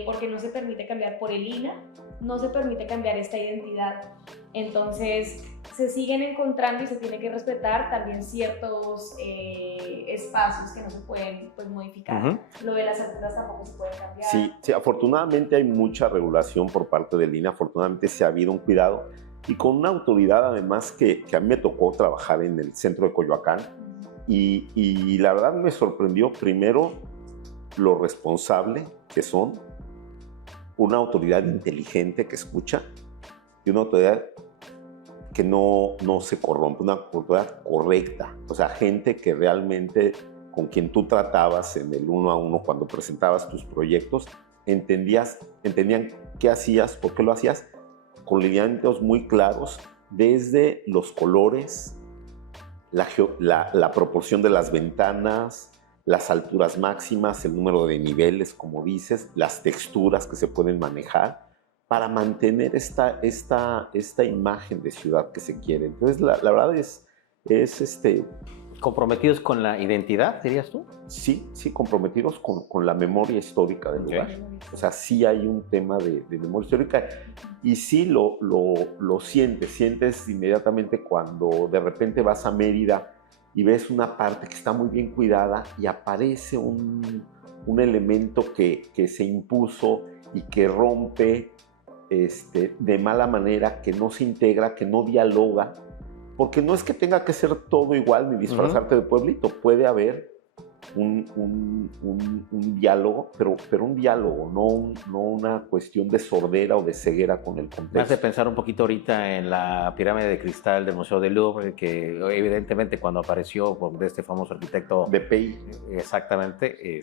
porque no se permite cambiar por el INAH, no se permite cambiar esta identidad. Entonces se siguen encontrando y se tiene que respetar también ciertos espacios que no se pueden pues, modificar. Lo de las alturas tampoco se puede cambiar. Sí, afortunadamente hay mucha regulación por parte del INAH, afortunadamente se ha habido un cuidado y con una autoridad además que a mí me tocó trabajar en el centro de Coyoacán y la verdad me sorprendió primero lo responsable que son, una autoridad inteligente que escucha y una autoridad que no se corrompe, una autoridad correcta, o sea, gente que realmente con quien tú tratabas en el 1 a 1 cuando presentabas tus proyectos, entendían qué hacías, por qué lo hacías, con lineamientos muy claros, desde los colores, la proporción de las ventanas, las alturas máximas, el número de niveles, como dices, las texturas que se pueden manejar, para mantener esta imagen de ciudad que se quiere. Entonces, la verdad es ¿Comprometidos con la identidad, dirías tú? Sí, comprometidos con la memoria histórica del lugar. O sea, sí hay un tema de memoria histórica y sí lo sientes inmediatamente cuando de repente vas a Mérida y ves una parte que está muy bien cuidada y aparece un elemento que se impuso y que rompe de mala manera, que no se integra, que no dialoga. Porque no es que tenga que ser todo igual ni disfrazarte de pueblito. Puede haber un diálogo, pero un diálogo, no una cuestión de sordera o de ceguera con el contexto. Me hace pensar un poquito ahorita en la pirámide de cristal del Museo del Louvre, que evidentemente cuando apareció de este famoso arquitecto de Pei, exactamente,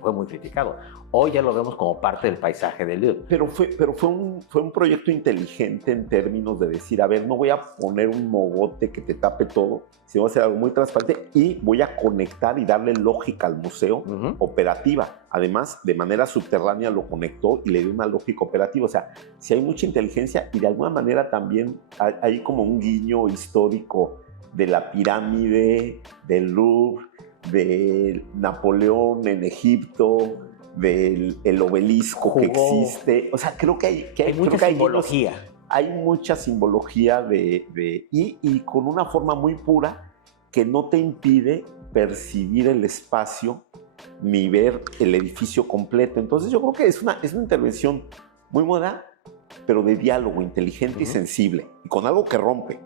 fue muy criticado. Hoy ya lo vemos como parte del paisaje del Louvre. Pero fue un proyecto inteligente en términos de decir, a ver, no voy a poner un mogote que te tape todo, sino voy a hacer algo muy transparente y voy a conectar y darle lógica al museo operativa. Además, de manera subterránea lo conectó y le dio una lógica operativa. O sea, sí hay mucha inteligencia y de alguna manera también hay como un guiño histórico de la pirámide, del Louvre, de Napoleón en Egipto, del obelisco que existe. O sea, creo que hay mucha simbología. Hay mucha simbología y con una forma muy pura que no te impide percibir el espacio ni ver el edificio completo. Entonces yo creo que es una intervención muy moderna, pero de diálogo inteligente y sensible, y con algo que rompe.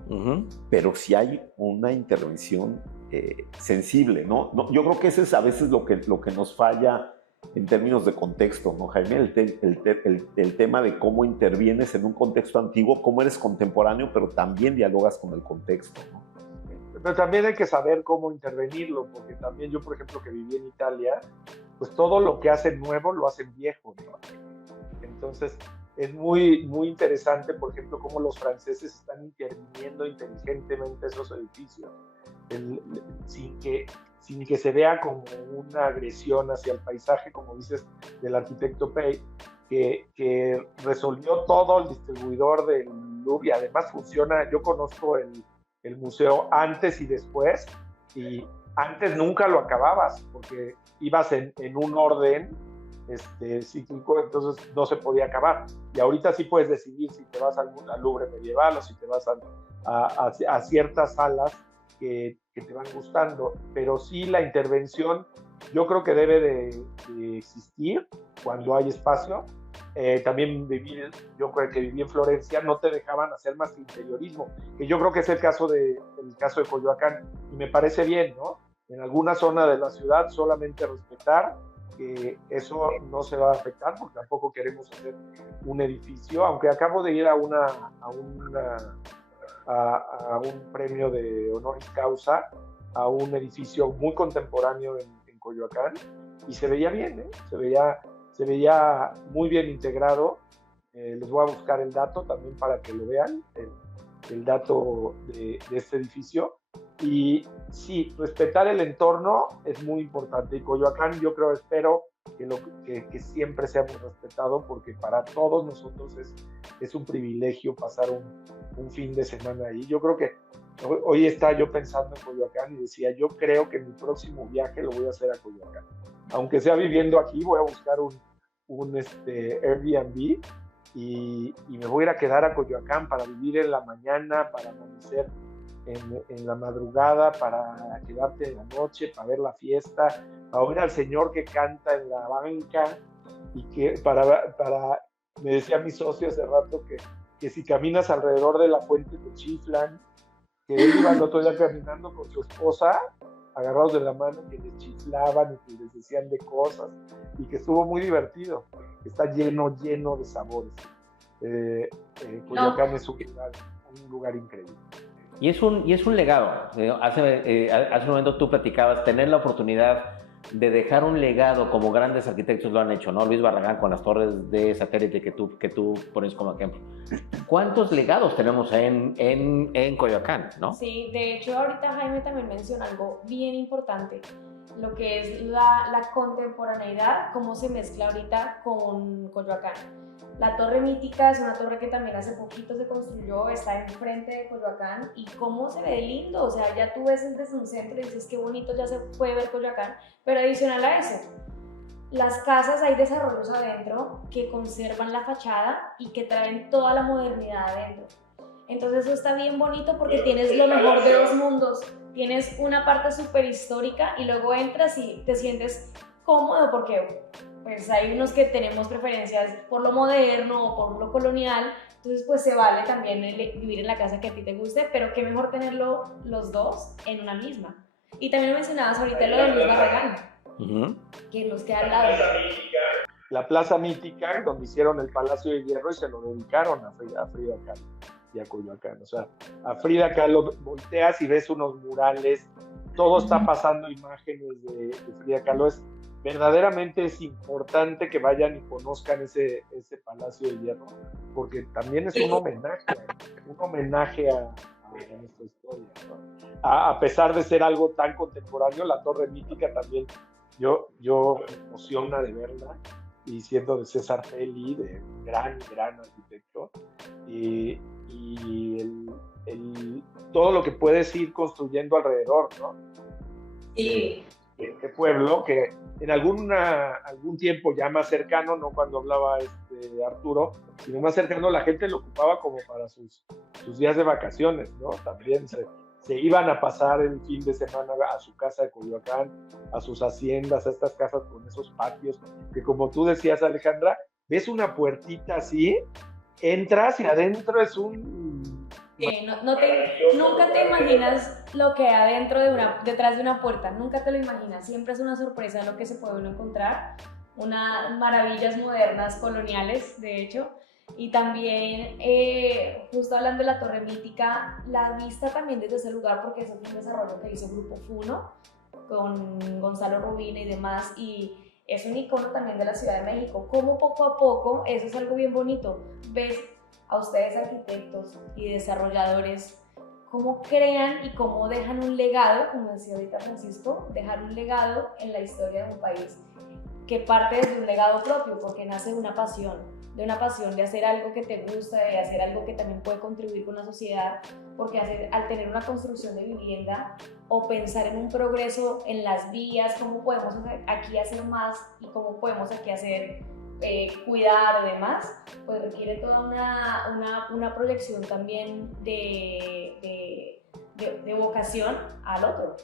Pero sí hay una intervención sensible, ¿no? Yo creo que eso es a veces lo que nos falla en términos de contexto, ¿no, Jaime? El tema de cómo intervienes en un contexto antiguo, cómo eres contemporáneo, pero también dialogas con el contexto, ¿no? Pero también hay que saber cómo intervenirlo, porque también yo, por ejemplo, que viví en Italia, pues todo lo que hacen nuevo lo hacen viejo, ¿no? Entonces, es muy, muy interesante, por ejemplo, cómo los franceses están interviniendo inteligentemente esos edificios, sin que se vea como una agresión hacia el paisaje, como dices, del arquitecto Pei, que resolvió todo el distribuidor del Louvre y además funciona. Yo conozco el museo antes y después, y antes nunca lo acababas porque ibas en un orden cíclico, entonces no se podía acabar. Y ahorita sí puedes decidir si te vas al Louvre medieval o si te vas a ciertas salas que te van gustando, pero sí la intervención yo creo que debe de existir cuando hay espacio. También yo creo que viví en Florencia, no te dejaban hacer más interiorismo, que yo creo que es el caso de Coyoacán, y me parece bien, ¿no? En alguna zona de la ciudad solamente respetar que eso no se va a afectar, porque tampoco queremos hacer un edificio, aunque acabo de ir a un premio de honoris causa a un edificio muy contemporáneo en Coyoacán, y se veía bien, ¿eh? Se veía muy bien integrado. Les voy a buscar el dato también para que lo vean, el dato de este edificio. Y sí, respetar el entorno es muy importante. Y Coyoacán, espero que siempre seamos respetados, porque para todos nosotros es un privilegio pasar un fin de semana ahí. Yo creo que hoy estaba yo pensando en Coyoacán y decía, yo creo que mi próximo viaje lo voy a hacer a Coyoacán. Aunque sea viviendo aquí, voy a buscar un Airbnb y me voy a ir a quedar a Coyoacán para vivir en la mañana, para amanecer en la madrugada, para quedarte en la noche, para ver la fiesta, para oír al señor que canta en la banca y que me decía mi socio hace rato que si caminas alrededor de la fuente te chiflan, que él iba el otro día caminando con su esposa, agarrados de la mano, que les chiflaban y que les decían de cosas, y que estuvo muy divertido. Está lleno de sabores. Coyoacán es un lugar increíble. Y es un legado. Hace un momento tú platicabas, tener la oportunidad de dejar un legado como grandes arquitectos lo han hecho, ¿no? Luis Barragán con las torres de satélite que tú pones como ejemplo. ¿Cuántos legados tenemos en Coyoacán, no? Sí, de hecho ahorita Jaime también menciona algo bien importante, lo que es la contemporaneidad, cómo se mezcla ahorita con Coyoacán. La Torre Mítica es una torre que también hace poquito se construyó, está enfrente de Coyoacán y cómo se ve lindo, o sea, ya tú ves desde un centro y dices qué bonito ya se puede ver Coyoacán, pero adicional a eso, las casas, hay desarrollos adentro que conservan la fachada y que traen toda la modernidad adentro. Entonces eso está bien bonito porque tienes lo mejor de dos mundos, tienes una parte súper histórica y luego entras y te sientes cómodo porque pues hay unos que tenemos preferencias por lo moderno o por lo colonial, entonces pues se vale también vivir en la casa que a ti te guste, pero qué mejor tenerlo los dos en una misma. Y también mencionabas ahorita lo de Luis Barragán, que nos queda al lado. La Plaza Mítica, donde hicieron el Palacio de Hierro y se lo dedicaron a Frida Kahlo y a Coyoacán. O sea, a Frida Kahlo volteas y ves unos murales, todo está pasando imágenes de Frida Kahlo. Verdaderamente es importante que vayan y conozcan ese Palacio de Hierro, porque también es un homenaje a nuestra historia, ¿no? A pesar de ser algo tan contemporáneo, la Torre Mítica también, yo me emociona de verla, y siendo de César Pelli, de un gran arquitecto, y todo lo que puedes ir construyendo alrededor, ¿no? Sí. Este pueblo que en algún tiempo ya más cercano, no cuando hablaba Arturo, sino más cercano, la gente lo ocupaba como para sus días de vacaciones, ¿no? También se iban a pasar el fin de semana a su casa de Coyoacán, a sus haciendas, a estas casas con esos patios, que como tú decías, Alejandra, ves una puertita así, entras y adentro es un... Nunca te imaginas lo que hay detrás de una puerta, nunca te lo imaginas, siempre es una sorpresa lo que se puede uno encontrar, unas maravillas modernas, coloniales, de hecho, y también, justo hablando de la Torre Mítica, la vista también desde ese lugar, porque eso fue un desarrollo que hizo Grupo Funo, con Gonzalo Rubina y demás, y es un icono también de la Ciudad de México, como poco a poco, eso es algo bien bonito, ves a ustedes arquitectos y desarrolladores, cómo crean y cómo dejan un legado, como decía ahorita Francisco, dejar un legado en la historia de un país, que parte desde un legado propio, porque nace de una pasión de hacer algo que te gusta, de hacer algo que también puede contribuir con la sociedad, porque al tener una construcción de vivienda o pensar en un progreso en las vías, cómo podemos aquí hacer más y cómo podemos aquí hacer cuidar o demás, pues requiere toda una proyección también de vocación al otro,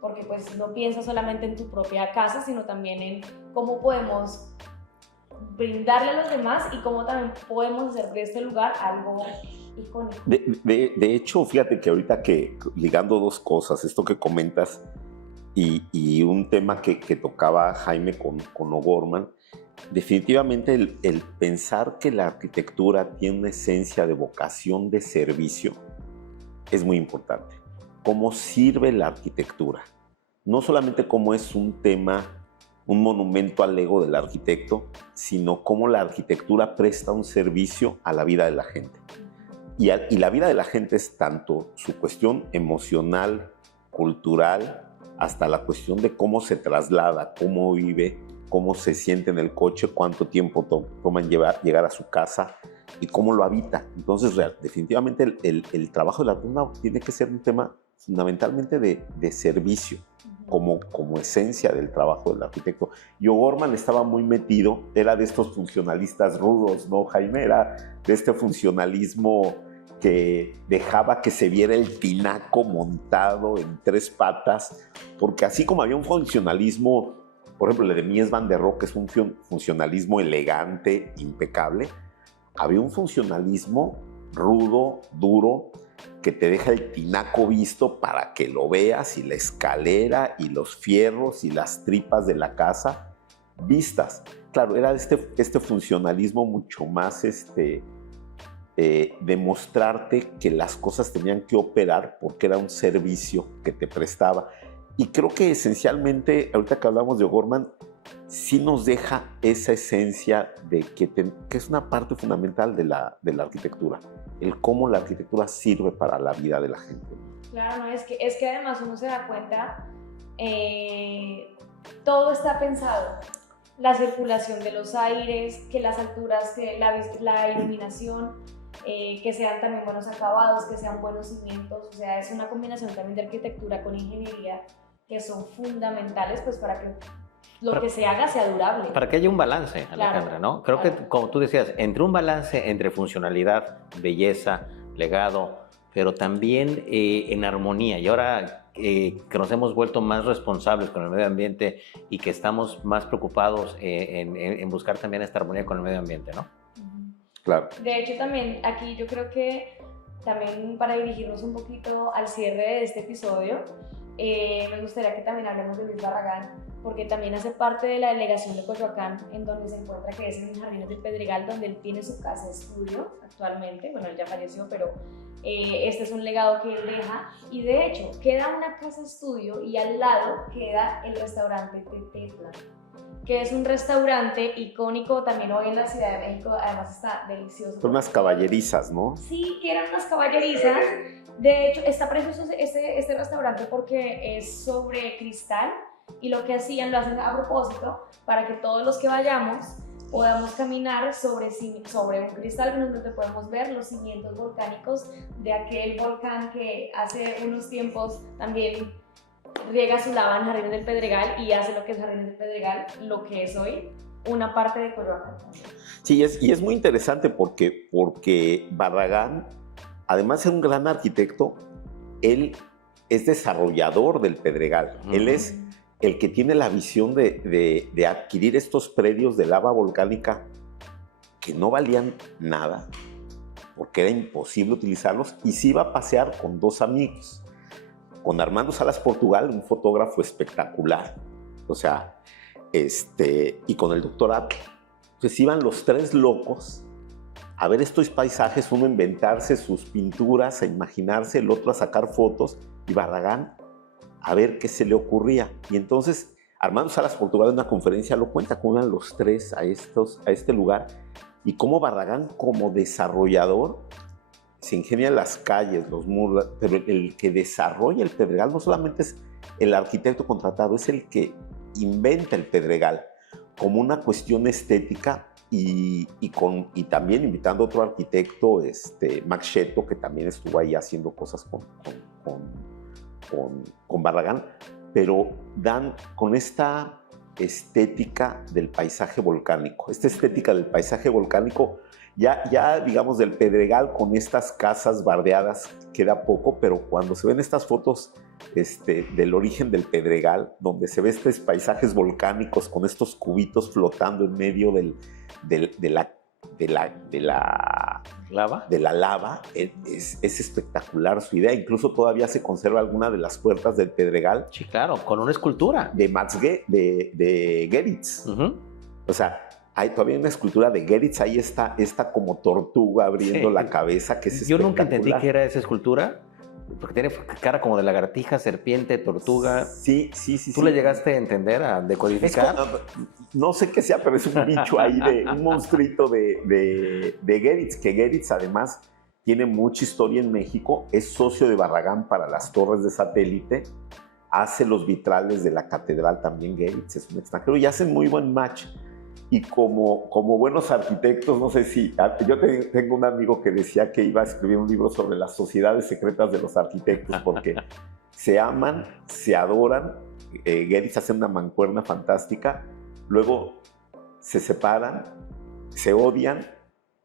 porque pues no piensas solamente en tu propia casa, sino también en cómo podemos brindarle a los demás y cómo también podemos hacer de este lugar algo icónico. De hecho, fíjate que ahorita ligando dos cosas, esto que comentas y un tema que tocaba Jaime con O'Gorman, definitivamente el pensar que la arquitectura tiene una esencia de vocación de servicio es muy importante. ¿Cómo sirve la arquitectura? No solamente cómo es un tema, un monumento al ego del arquitecto, sino cómo la arquitectura presta un servicio a la vida de la gente. Y la vida de la gente es tanto su cuestión emocional, cultural, hasta la cuestión de cómo se traslada, cómo vive, cómo se siente en el coche, cuánto tiempo toma en llegar a su casa y cómo lo habita. Entonces, definitivamente el trabajo de la arquitectura tiene que ser un tema fundamentalmente de servicio. como esencia del trabajo del arquitecto. Y O'Gorman estaba muy metido, era de estos funcionalistas rudos, ¿no, Jaime? Era de este funcionalismo que dejaba que se viera el tinaco montado en 3 patas, porque así como había un funcionalismo, por ejemplo, el de Mies van der Rohe, que es un funcionalismo elegante, impecable, había un funcionalismo rudo, duro, que te deja el tinaco visto para que lo veas, y la escalera y los fierros y las tripas de la casa vistas. Claro, era este funcionalismo mucho más demostrarte que las cosas tenían que operar porque era un servicio que te prestaba. Y creo que esencialmente, ahorita que hablamos de O'Gorman, sí nos deja esa esencia de que es una parte fundamental de la arquitectura, el cómo la arquitectura sirve para la vida de la gente. Claro, no, es que además uno se da cuenta, todo está pensado, la circulación de los aires, que las alturas, que la iluminación, que sean también buenos acabados, que sean buenos cimientos, o sea, es una combinación también de arquitectura con ingeniería que son fundamentales pues para que lo que se haga sea durable. Para que haya un balance, Alejandra, ¿no? Creo que, como tú decías, entre un balance entre funcionalidad, belleza, legado, pero también en armonía. Y ahora que nos hemos vuelto más responsables con el medio ambiente y que estamos más preocupados en buscar también esta armonía con el medio ambiente, ¿no? Claro. De hecho, también aquí yo creo que también para dirigirnos un poquito al cierre de este episodio, me gustaría que también hablemos de Luis Barragán, porque también hace parte de la delegación de Coyoacán, en donde se encuentra, que es en Jardines del Pedregal, donde él tiene su casa de estudio actualmente. Bueno, él ya falleció, pero este es un legado que él deja, y de hecho queda una casa de estudio y al lado queda el restaurante Tetetla, que es un restaurante icónico también hoy en la Ciudad de México. Además está delicioso. Son unas caballerizas, ¿no? Sí, que eran unas caballerizas. De hecho, está precioso este restaurante porque es sobre cristal, y lo que hacían, lo hacen a propósito para que todos los que vayamos podamos caminar sobre un cristal en donde podemos ver los cimientos volcánicos de aquel volcán que hace unos tiempos también riega su lava en Jardines del Pedregal y hace lo que es Jardines del Pedregal, lo que es hoy una parte de Coyoacán. Sí, y es muy interesante porque Barragán, además de ser un gran arquitecto, él es desarrollador del Pedregal. Él es el que tiene la visión de adquirir estos predios de lava volcánica que no valían nada, porque era imposible utilizarlos, y se iba a pasear con 2 amigos, con Armando Salas Portugal, un fotógrafo espectacular, o sea, y con el doctor Atl. Entonces iban los 3 locos a ver estos paisajes, uno a inventarse sus pinturas, a imaginarse, el otro a sacar fotos, y Barragán a ver qué se le ocurría. Y entonces Armando Salas Portugal en una conferencia lo cuenta, cómo iban los 3 a este lugar, y cómo Barragán, como desarrollador, se ingenia en las calles, los muros, pero el que desarrolla el Pedregal no solamente es el arquitecto contratado, es el que inventa el Pedregal como una cuestión estética, y también invitando a otro arquitecto, Max Schetto, que también estuvo ahí haciendo cosas con Barragán, pero dan con esta estética del paisaje volcánico. Esta estética del paisaje volcánico, ya digamos del Pedregal con estas casas bardeadas queda poco, pero cuando se ven estas fotos del origen del Pedregal, donde se ve estos paisajes volcánicos con estos cubitos flotando en medio de la lava, es espectacular su idea. Incluso todavía se conserva alguna de las puertas del Pedregal. Sí, claro, con una escultura. De Geritz. O sea, hay todavía una escultura de Geritz, ahí está esta como tortuga abriendo la cabeza, que es Yo nunca entendí qué era esa escultura, porque tiene cara como de lagartija, serpiente, tortuga. Sí. ¿Tú le llegaste a entender, a decodificar? No sé qué sea, pero es un bicho ahí, un monstruito de Geritz, que Geritz además tiene mucha historia en México, es socio de Barragán para las torres de satélite, hace los vitrales de la catedral también. Geritz es un extranjero y hacen muy buen match. Y como buenos arquitectos, no sé si... Yo tengo un amigo que decía que iba a escribir un libro sobre las sociedades secretas de los arquitectos, porque se aman, se adoran, Guedes hace una mancuerna fantástica, luego se separan, se odian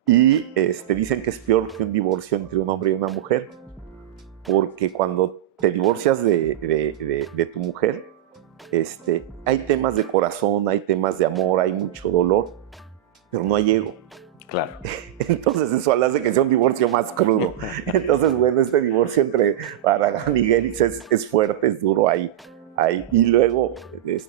y dicen que es peor que un divorcio entre un hombre y una mujer, porque cuando te divorcias de tu mujer, hay temas de corazón, hay temas de amor, hay mucho dolor, pero no hay ego. Claro. Entonces eso hace que sea un divorcio más crudo. Entonces, bueno, este divorcio entre Barragán y Guedes es fuerte, es duro ahí. Y luego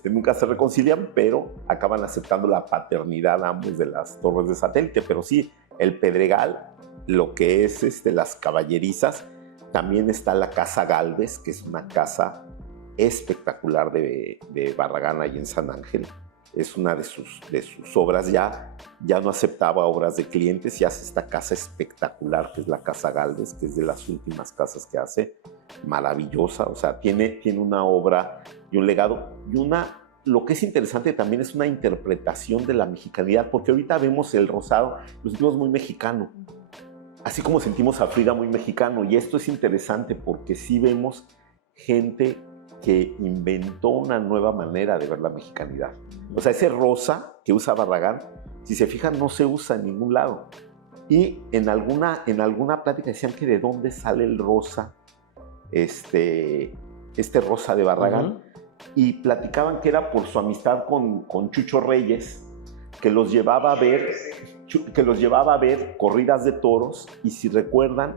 nunca se reconcilian, pero acaban aceptando la paternidad ambos de las torres de satélite. Pero sí, el Pedregal, lo que es las caballerizas, también está la Casa Gálvez, que es una casa espectacular de Barragán ahí en San Ángel. Es una de sus obras, ya no aceptaba obras de clientes y hace esta casa espectacular, que es la Casa Gálvez, que es de las últimas casas que hace, maravillosa. O sea, tiene una obra y un legado. Lo que es interesante también es una interpretación de la mexicanidad, porque ahorita vemos el rosado, lo sentimos muy mexicano, así como sentimos a Frida muy mexicano, y esto es interesante porque sí vemos gente que inventó una nueva manera de ver la mexicanidad. O sea, ese rosa que usa Barragán, si se fijan, no se usa en ningún lado. Y en alguna plática decían que de dónde sale el rosa, este rosa de Barragán, y platicaban que era por su amistad con Chucho Reyes, que los llevaba a ver corridas de toros, y si recuerdan,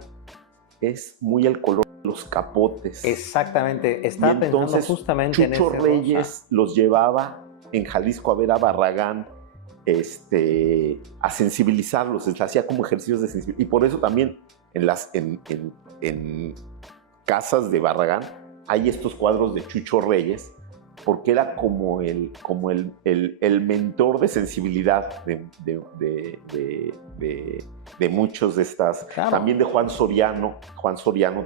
es muy el color de los capotes. Exactamente, estaba pensando justamente en ese Chucho Reyes rosa. los llevaba en Jalisco a ver a Barragán, a sensibilizarlos, les hacía como ejercicios de sensibilidad. Y por eso también en casas de Barragán hay estos cuadros de Chucho Reyes, porque era como el mentor de sensibilidad de muchos de estas. Claro. También de Juan Soriano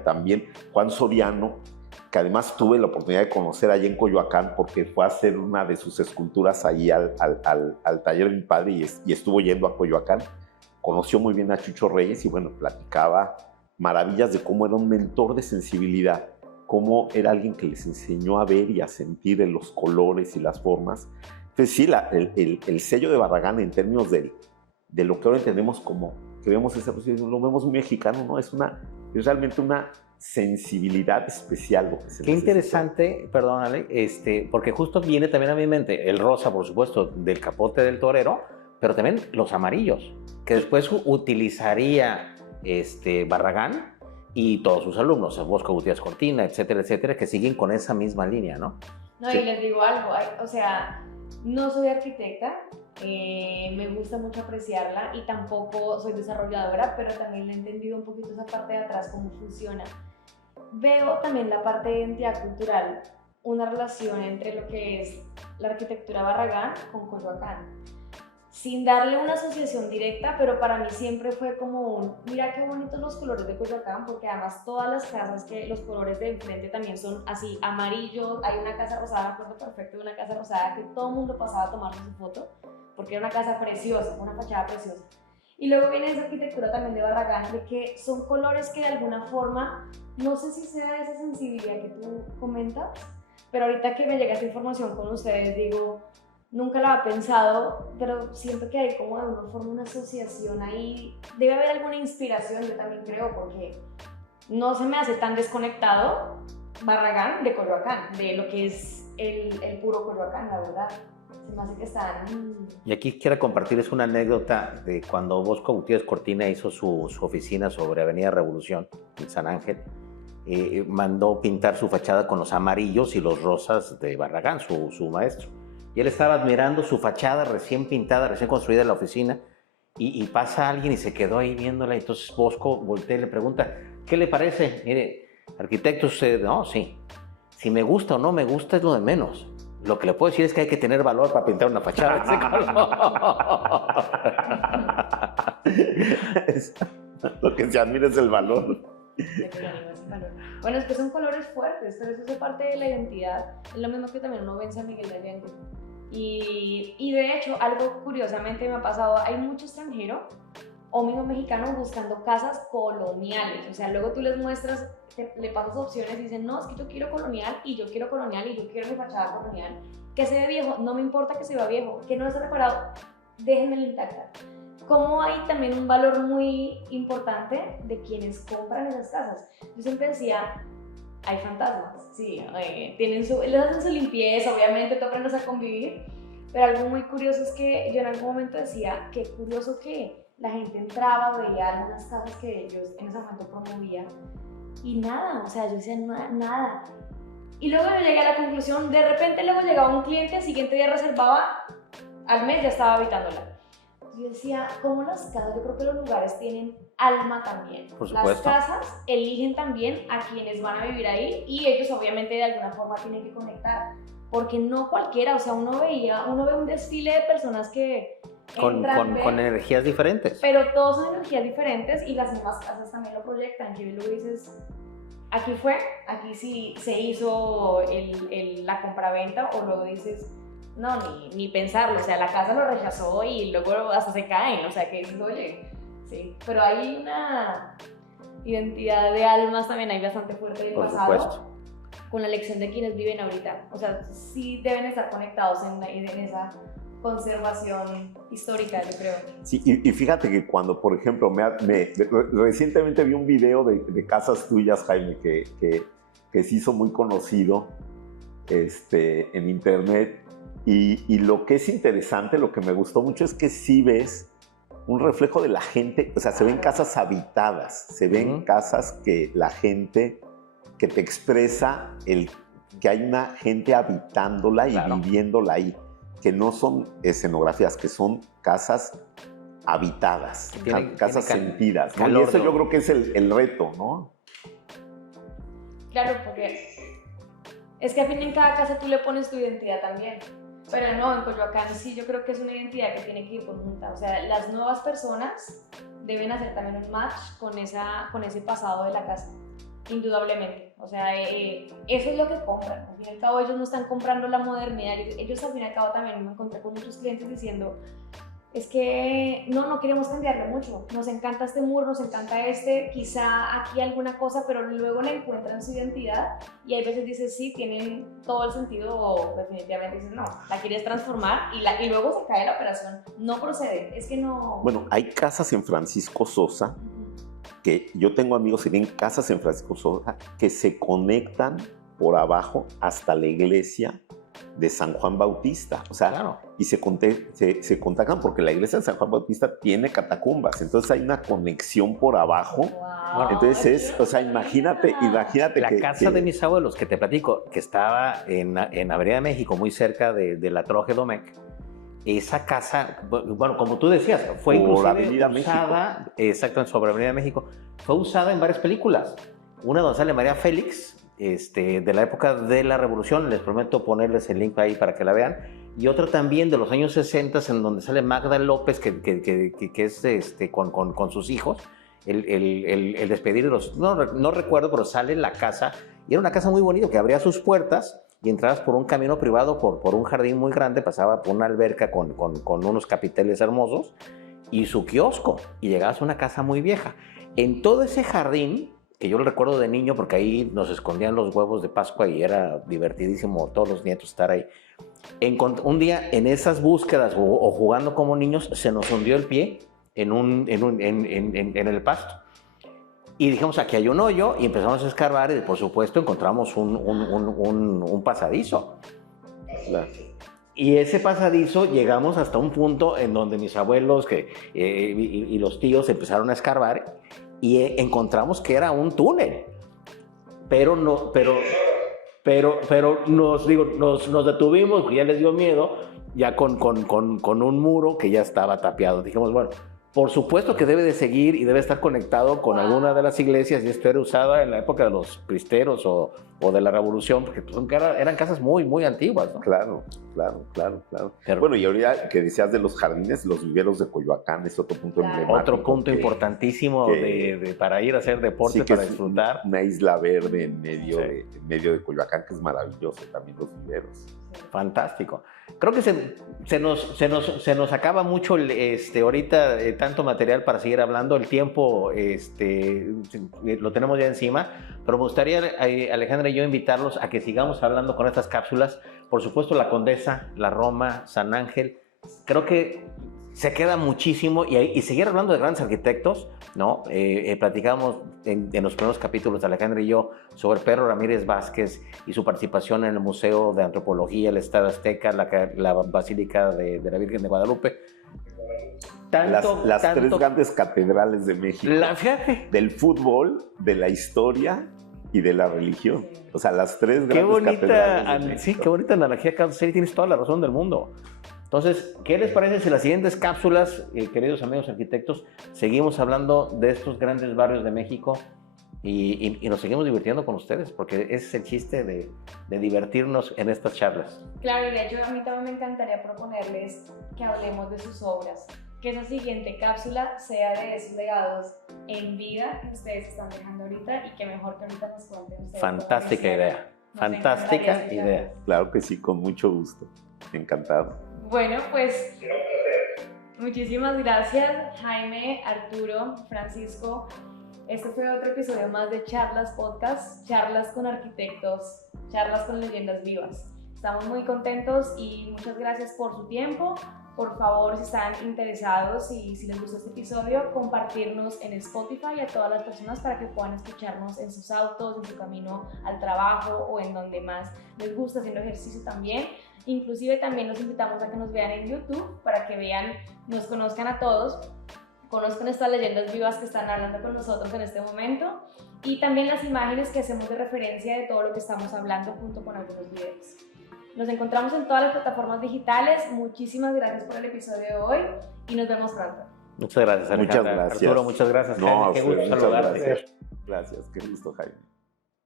también. Juan Soriano, que además tuve la oportunidad de conocer allá en Coyoacán, porque fue a hacer una de sus esculturas ahí al taller de mi padre y estuvo yendo a Coyoacán. Conoció muy bien a Chucho Reyes y bueno, platicaba maravillas de cómo era un mentor de sensibilidad, cómo era alguien que les enseñó a ver y a sentir en los colores y las formas. Entonces sí, el sello de Barragán en términos de lo que ahora entendemos como que vemos esa posición, lo vemos muy mexicano, ¿no? Es realmente una sensibilidad especial lo que se Qué necesita. interesante, perdónale, porque justo viene también a mi mente el rosa, por supuesto, del capote del torero, pero también los amarillos, que después utilizaría Barragán y todos sus alumnos, Bosco Gutiérrez Cortina, etcétera, que siguen con esa misma línea, ¿no? No, Sí. y les digo algo, o sea, no soy arquitecta, me gusta mucho apreciarla y tampoco soy desarrolladora, pero también he entendido un poquito esa parte de atrás, cómo funciona. Veo también la parte de identidad cultural, una relación entre lo que es la arquitectura Barragán con Coyoacán, sin darle una asociación directa, pero para mí siempre fue como mira qué bonitos los colores de Coyoacán, porque además todas las casas, que los colores de enfrente también son así, amarillos. Hay una casa rosada, me acuerdo perfecto de una casa rosada que todo el mundo pasaba a tomarse su foto, porque era una casa preciosa, una fachada preciosa. Y luego viene esa arquitectura también de Barragán, de que son colores que de alguna forma, no sé si sea esa sensibilidad que tú comentas, pero ahorita que me llega esta información con ustedes, digo, nunca lo había pensado, pero siento que hay como de alguna forma una asociación ahí. Debe haber alguna inspiración, yo también creo, porque no se me hace tan desconectado Barragán de Coyoacán, de lo que es el puro Coyoacán, la verdad. Se me hace que están... Y aquí quiero compartirles una anécdota de cuando Bosco Gutiérrez Cortina hizo su oficina sobre Avenida Revolución en San Ángel. Mandó pintar su fachada con los amarillos y los rosas de Barragán, su maestro. Y él estaba admirando su fachada recién pintada, recién construida en la oficina, y pasa alguien y se quedó ahí viéndola. Entonces Bosco voltea y le pregunta, ¿qué le parece? Mire, arquitecto, usted, no, sí. Si me gusta o no me gusta es lo de menos. Lo que le puedo decir es que hay que tener valor para pintar una fachada de ese color. Lo que se admira es el valor. Bueno, es que son colores fuertes, pero eso es parte de la identidad. Es lo mismo que también uno ve en San Miguel de Allende. Y de hecho, algo curiosamente me ha pasado, hay mucho extranjero o mismo mexicanos buscando casas coloniales. O sea, luego tú les muestras, le pasas opciones y dicen, no, es que yo quiero colonial y yo quiero colonial y yo quiero mi fachada colonial. Que se ve viejo, no me importa que se vea viejo, que no esté reparado, déjenmelo intacta. Como hay también un valor muy importante de quienes compran esas casas. Yo siempre decía, hay fantasmas, sí, les hacen su limpieza, obviamente tú aprendes a convivir, pero algo muy curioso es que yo en algún momento decía, qué curioso que la gente entraba, veía algunas casas que yo en ese momento promovía y nada, o sea, yo decía nada. Y luego yo llegué a la conclusión, de repente luego llegaba un cliente, al siguiente día reservaba, al mes ya estaba habitándola. Yo decía, ¿cómo las casas? Yo creo que los lugares tienen alma también. Por supuesto. Las casas eligen también a quienes van a vivir ahí y ellos obviamente de alguna forma tienen que conectar. Porque no cualquiera, o sea, uno ve un desfile de personas que con energías diferentes. Pero todos son energías diferentes y las mismas casas también lo proyectan. Que luego dices, aquí sí se hizo la compraventa, o luego dices, no, ni pensarlo, o sea, la casa lo rechazó y luego hasta se caen, o sea, que dices, oye, sí, pero hay una identidad de almas también, hay bastante fuerte del pasado. Por supuesto. Con la elección de quienes viven ahorita, o sea, sí deben estar conectados en esa conservación histórica, yo creo. Sí, y fíjate que cuando, por ejemplo, recientemente vi un video de casas tuyas, Jaime, que se hizo muy conocido en internet, y lo que es interesante, lo que me gustó mucho es que sí ves un reflejo de la gente, o sea, se ven casas habitadas, se ven casas que la gente, que te expresa que hay una gente habitándola y viviéndola ahí, que no son escenografías, que son casas habitadas, casas sentidas, ¿no? Y eso yo creo que es el reto, ¿no? Claro, porque es que al fin en cada casa tú le pones tu identidad también. Pero no, en Coyoacán sí yo creo que es una identidad que tiene que ir conjunta. O sea, las nuevas personas deben hacer también un match con ese pasado de la casa, indudablemente. O sea, eso es lo que compran. Al fin y al cabo ellos no están comprando la modernidad. Ellos al fin y al cabo también me encontré con muchos clientes diciendo, es que no queremos cambiarlo mucho. Nos encanta este muro, nos encanta quizá aquí alguna cosa, pero luego le encuentran su identidad y hay veces dices, sí, tienen todo el sentido, o definitivamente dices, no, la quieres transformar y luego se cae la operación. No procede, es que no... Bueno, hay casas en Francisco Sosa, que yo tengo amigos que tienen casas en Francisco Sosa que se conectan por abajo hasta la iglesia de San Juan Bautista, o sea, claro. Y se contactan porque la iglesia de San Juan Bautista tiene catacumbas, entonces hay una conexión por abajo. Wow. Entonces o sea, imagínate la casa de mis abuelos, que te platico, que estaba en Avenida de México, muy cerca de la Troje Domecq. Esa casa, bueno, como tú decías, fue inclusive usada, exacto, sobre Avenida México, fue usada en varias películas. Una donde sale María Félix, de la época de la Revolución, les prometo ponerles el link ahí para que la vean, y otra también de los años 60, en donde sale Magda López, que es con sus hijos, el despedir de los, no recuerdo, pero sale en la casa, y era una casa muy bonita, que abría sus puertas, y entrabas por un camino privado, por un jardín muy grande, pasaba por una alberca con unos capiteles hermosos, y su kiosco, y llegabas a una casa muy vieja. En todo ese jardín, que yo lo recuerdo de niño porque ahí nos escondían los huevos de Pascua y era divertidísimo todos los nietos estar ahí. Un día en esas búsquedas o jugando como niños se nos hundió el pie en el pasto. Y dijimos, aquí hay un hoyo, y empezamos a escarbar y por supuesto encontramos un pasadizo. Y ese pasadizo llegamos hasta un punto en donde mis abuelos y los tíos empezaron a escarbar y encontramos que era un túnel, pero nos detuvimos, ya les dio miedo, ya con un muro que ya estaba tapiado. Dijimos, bueno, por supuesto que debe de seguir y debe estar conectado con alguna de las iglesias, y esto era usada en la época de los cristeros o de la Revolución, porque eran casas muy, muy antiguas, ¿no? Claro. Pero, bueno, y ahorita que decías de los jardines, los viveros de Coyoacán es otro punto emblemático. Otro punto importantísimo para ir a hacer deporte, sí, para disfrutar. Una isla verde en medio de Coyoacán, que es maravilloso también los viveros. Fantástico. Creo que se nos acaba mucho ahorita tanto material para seguir hablando. El tiempo lo tenemos ya encima, pero me gustaría, Alejandra y yo, invitarlos a que sigamos hablando con estas cápsulas. Por supuesto, la Condesa, la Roma, San Ángel. Creo que se queda muchísimo y seguir hablando de grandes arquitectos, ¿no? Platicamos en los primeros capítulos de Alejandra y yo sobre Pedro Ramírez Vázquez y su participación en el Museo de Antropología, el Estado Azteca, la Basílica de la Virgen de Guadalupe. Las tres grandes catedrales de México. Fíjate. Del fútbol, de la historia y de la religión. O sea, las tres grandes catedrales de México. Sí, qué bonita analogía, Carlos. Sí, tienes toda la razón del mundo. Entonces, ¿qué les parece si las siguientes cápsulas, queridos amigos arquitectos, seguimos hablando de estos grandes barrios de México y nos seguimos divirtiendo con ustedes? Porque ese es el chiste de divertirnos en estas charlas. Claro, y de hecho a mí también me encantaría proponerles que hablemos de sus obras, que esa siguiente cápsula sea de esos legados en vida que ustedes están dejando ahorita y que mejor que ahorita nos cuenten ustedes. Fantástica idea, fantástica idea. Claro que sí, con mucho gusto. Encantado. Bueno, pues muchísimas gracias, Jaime, Arturo, Francisco. Este fue otro episodio más de Charlas Podcast, charlas con arquitectos, charlas con leyendas vivas. Estamos muy contentos y muchas gracias por su tiempo. Por favor, si están interesados y si les gustó este episodio, compartirnos en Spotify a todas las personas para que puedan escucharnos en sus autos, en su camino al trabajo o en donde más les gusta, haciendo ejercicio también. Inclusive también los invitamos a que nos vean en YouTube para que vean, nos conozcan a todos, conozcan estas leyendas vivas que están hablando con nosotros en este momento y también las imágenes que hacemos de referencia de todo lo que estamos hablando junto con algunos videos. Nos encontramos en todas las plataformas digitales. Muchísimas gracias por el episodio de hoy y nos vemos pronto. Muchas gracias, Alejandra. Muchas gracias. Arturo, muchas gracias. No, Jaime, qué gusto saludarte. Gracias, qué gusto, Jaime.